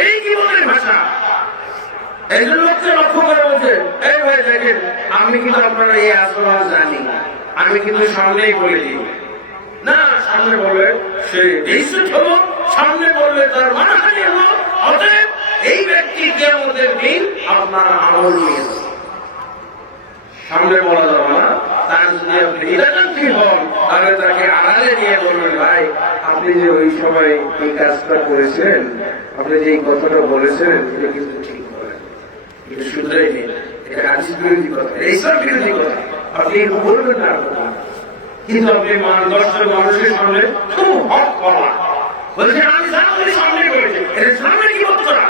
এই গীবতের ভাষা। একজন লোককে লক্ষ্য করে বলছে, এই ভাই দেখেন, আমি কিন্তু আপনারা এই আচরণ জানি, আমি কিন্তু সামনেই বলে দিই না। সামনে বললে সে নিশ্চিত হলো, সামনে বললে তার মানাহানি হলো। অতএব এই ব্যক্তি কিয়ামতের দিন আপনার আমল নিয়ে সামনে বলা যাবে না। তার যদি আপনি হিতাকাঙ্ক্ষী হন, তাহলে তাকে আড়ালে নিয়ে বলবেন, ভাই আপনি যে ওই সময় এই কাজটা করেছেন, আপনি যে এই কথাটা বলেছেন, এটা কিন্তু ঠিক বলেন, এটা শুধরাই নেই, এটা হাদিস বিরোধী কথা, ইসলাম বিরোধী কথা, আপনি বলবেন না। কিন্তু আপনি 10 মানুষের সামনে খুব হক করা বলছেন, আমি জানা বলি সামনে বলেছি, এটা সামনে কি বলতো না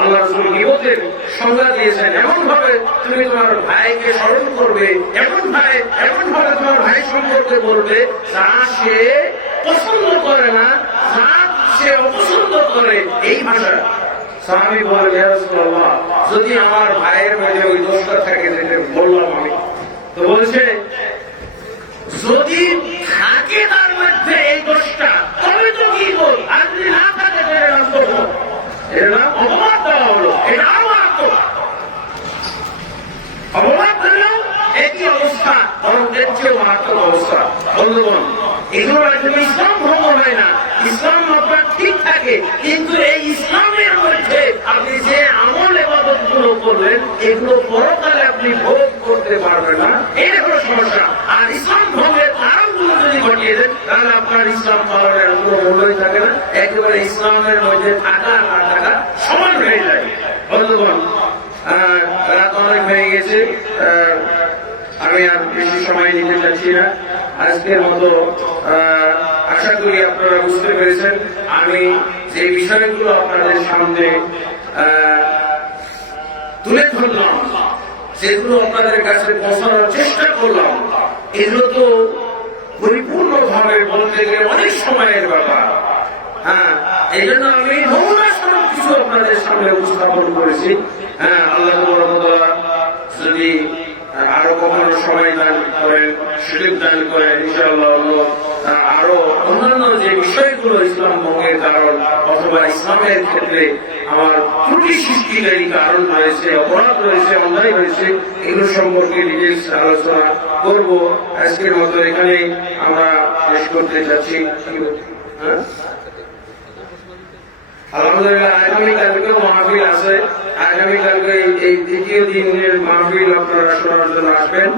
আল্লাহ রাসূল গীবতের সংজ্ঞা দিয়েছেন, এমন ভাবে তুমি তোমার ভাইকে স্মরণ করবে, এমন ভাবে তোমার ভাই সম্পর্কে বলবে যা সে পছন্দ করে না, যা সে অপছন্দ করে। এই ভাষা সাহাবী বলে, ইয়া রাসূলুল্লাহ, যদি আমার ভাইয়ের মধ্যে ওই দোষটা থাকে যেটা বললাম আমি, তো বলছে যদি থাকে তার মধ্যে এই দোষটা, তবে তো কি বল, আর যদি না থাকে তাহলে রাস্তা এটা অপবাদ দেওয়া হলো, এটা আরো অপবাদ দিলেও একই অবস্থা, বরং এর চেয়ে মারাত্মক অবস্থা। বন্ধুগণ, এগুলো একদম ইসলাম ভঙ্গ হয় না, ইসলাম আপনার ঠিক থাকে, কিন্তু এই ইসলামের মধ্যে আপনি যে আমল ইবাদত গুলো করলেন, এগুলো পরকালে আপনি ভোগ করতে পারবেন না, এটা হলো সমস্যা। আর ইসলাম ভঙ্গের কারণগুলো যদি ঘটিয়ে দেন, তাহলে আপনার ইসলাম পালনের কোনো মূল্যই থাকে না, একেবারে ইসলামের মধ্যে থাকা না থাকা সমান হয়ে যায়। বন্ধুগণ, রাত অনেক হয়ে গেছে, আমি আর বেশি সময় নিতে চাচ্ছি না। আজকের মতো আশা করি আপনারা বুঝতে পেরেছেন। আমি যে বিষয়গুলো আপনাদের সামনে তুলে ধরলাম, যেগুলো আপনাদের কাছে পৌঁছানোর চেষ্টা করলাম, এগুলো তো পরিপূর্ণভাবে বলতে গেলে অনেক সময়ের ব্যাপার। হ্যাঁ, এই জন্য আমি নমুনা স্বরূপ কিছু আপনাদের সামনে উপস্থাপন করেছি। হ্যাঁ, আল্লাহ যদি আরো কখনো সময় দান করেন, সুযোগ দান করেন, ইনশাআল্লাহ আরো অন্যান্য যে বিষয়গুলো ইসলাম ভঙ্গের কারণ অথবা ইসলামের ক্ষেত্রে আমার ত্রুটি সৃষ্টিকারী কারণ রয়েছে, অপরাধ রয়েছে, অন্যায় রয়েছে, এগুলো সম্পর্কে ডিটেলস আলোচনা করবো। আজকের মতো এখানে আমরা শেষ করতে যাচ্ছি। আলহামদুলিল্লাহ, আগামীকালকেও মাহফিল আছে। আগামীকালকে এই দ্বিতীয় দিনের মাহফিল আপনারা শোনার জন্য আসবেন।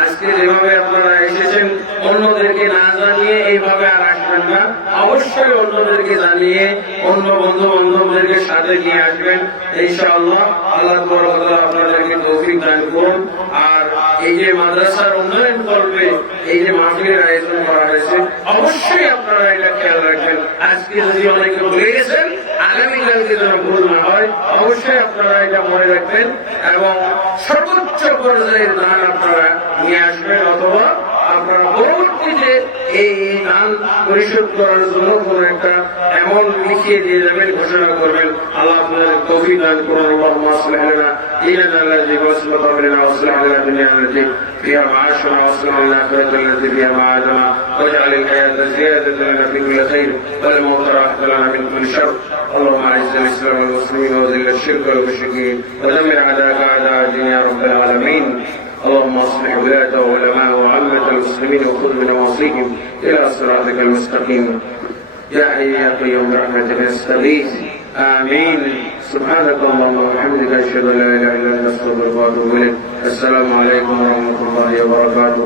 আজকে যেভাবে আপনারা এসেছেন, অন্যদেরকে না জানিয়ে এইভাবে আর আসবেন না, অবশ্যই অন্যদেরকে জানিয়ে অন্য বন্ধু বান্ধবদেরকে সাথে নিয়ে আসবেন ইনশাআল্লাহ। আল্লাহ তাআলা আপনাদেরকে তৌফিক দান করুন। আর এই যে মাদ্রাসার উন্নয়ন করবে, এই যে মাহফিলের আয়োজন করা হয়েছে, অবশ্যই আপনারা এটা খেয়াল রাখবেন। আজকে যদি অনেকে ভুলে গেছেন, আগামীকালকে যেন ভুল না হয়, অবশ্যই আপনারা এটা মনে রাখবেন এবং সর্বোচ্চ পর্যায়ের দান আপনারা নিয়ে আসবেন, অথবা আপনারা পরবর্তীতে এই দান পরিশোধ করার জন্য কোন একটা অ্যামাউন্ট লিখিয়ে দিয়ে যাবেন, ঘোষণা করবেন। আল্লাহ আপনাদের তৌফিক দান করুন। আল্লাহুম্মা আসলিহ লানা দীনানা আল্লাযী ওয়াসলাত বানা ওয়াসলিহ লানা দুনিয়ানা আল্লাতী فيها معاشنا واصلنا الآخرة التي فيها معادنا واجعل الحياة زيادة لنا في كل خير والموت راحة لنا من كل شر. اللهم أعز الإسلام والمسلمين وذل الشرك والمشركين ودمر أعداءك أعداء الدين يا رب العالمين. اللهم اصلح ولاة وعلماء وعامة المسلمين وخذ بنواصيهم إلى صراطك المستقيم يا حي يا قيوم برحمتك نستغيث. آمين. سبحانك اللهم وبحمدك أشهد أن لا إله إلا أنت أستغفرك وأتوب إليك. السلام عليكم ورحمة الله وبركاته.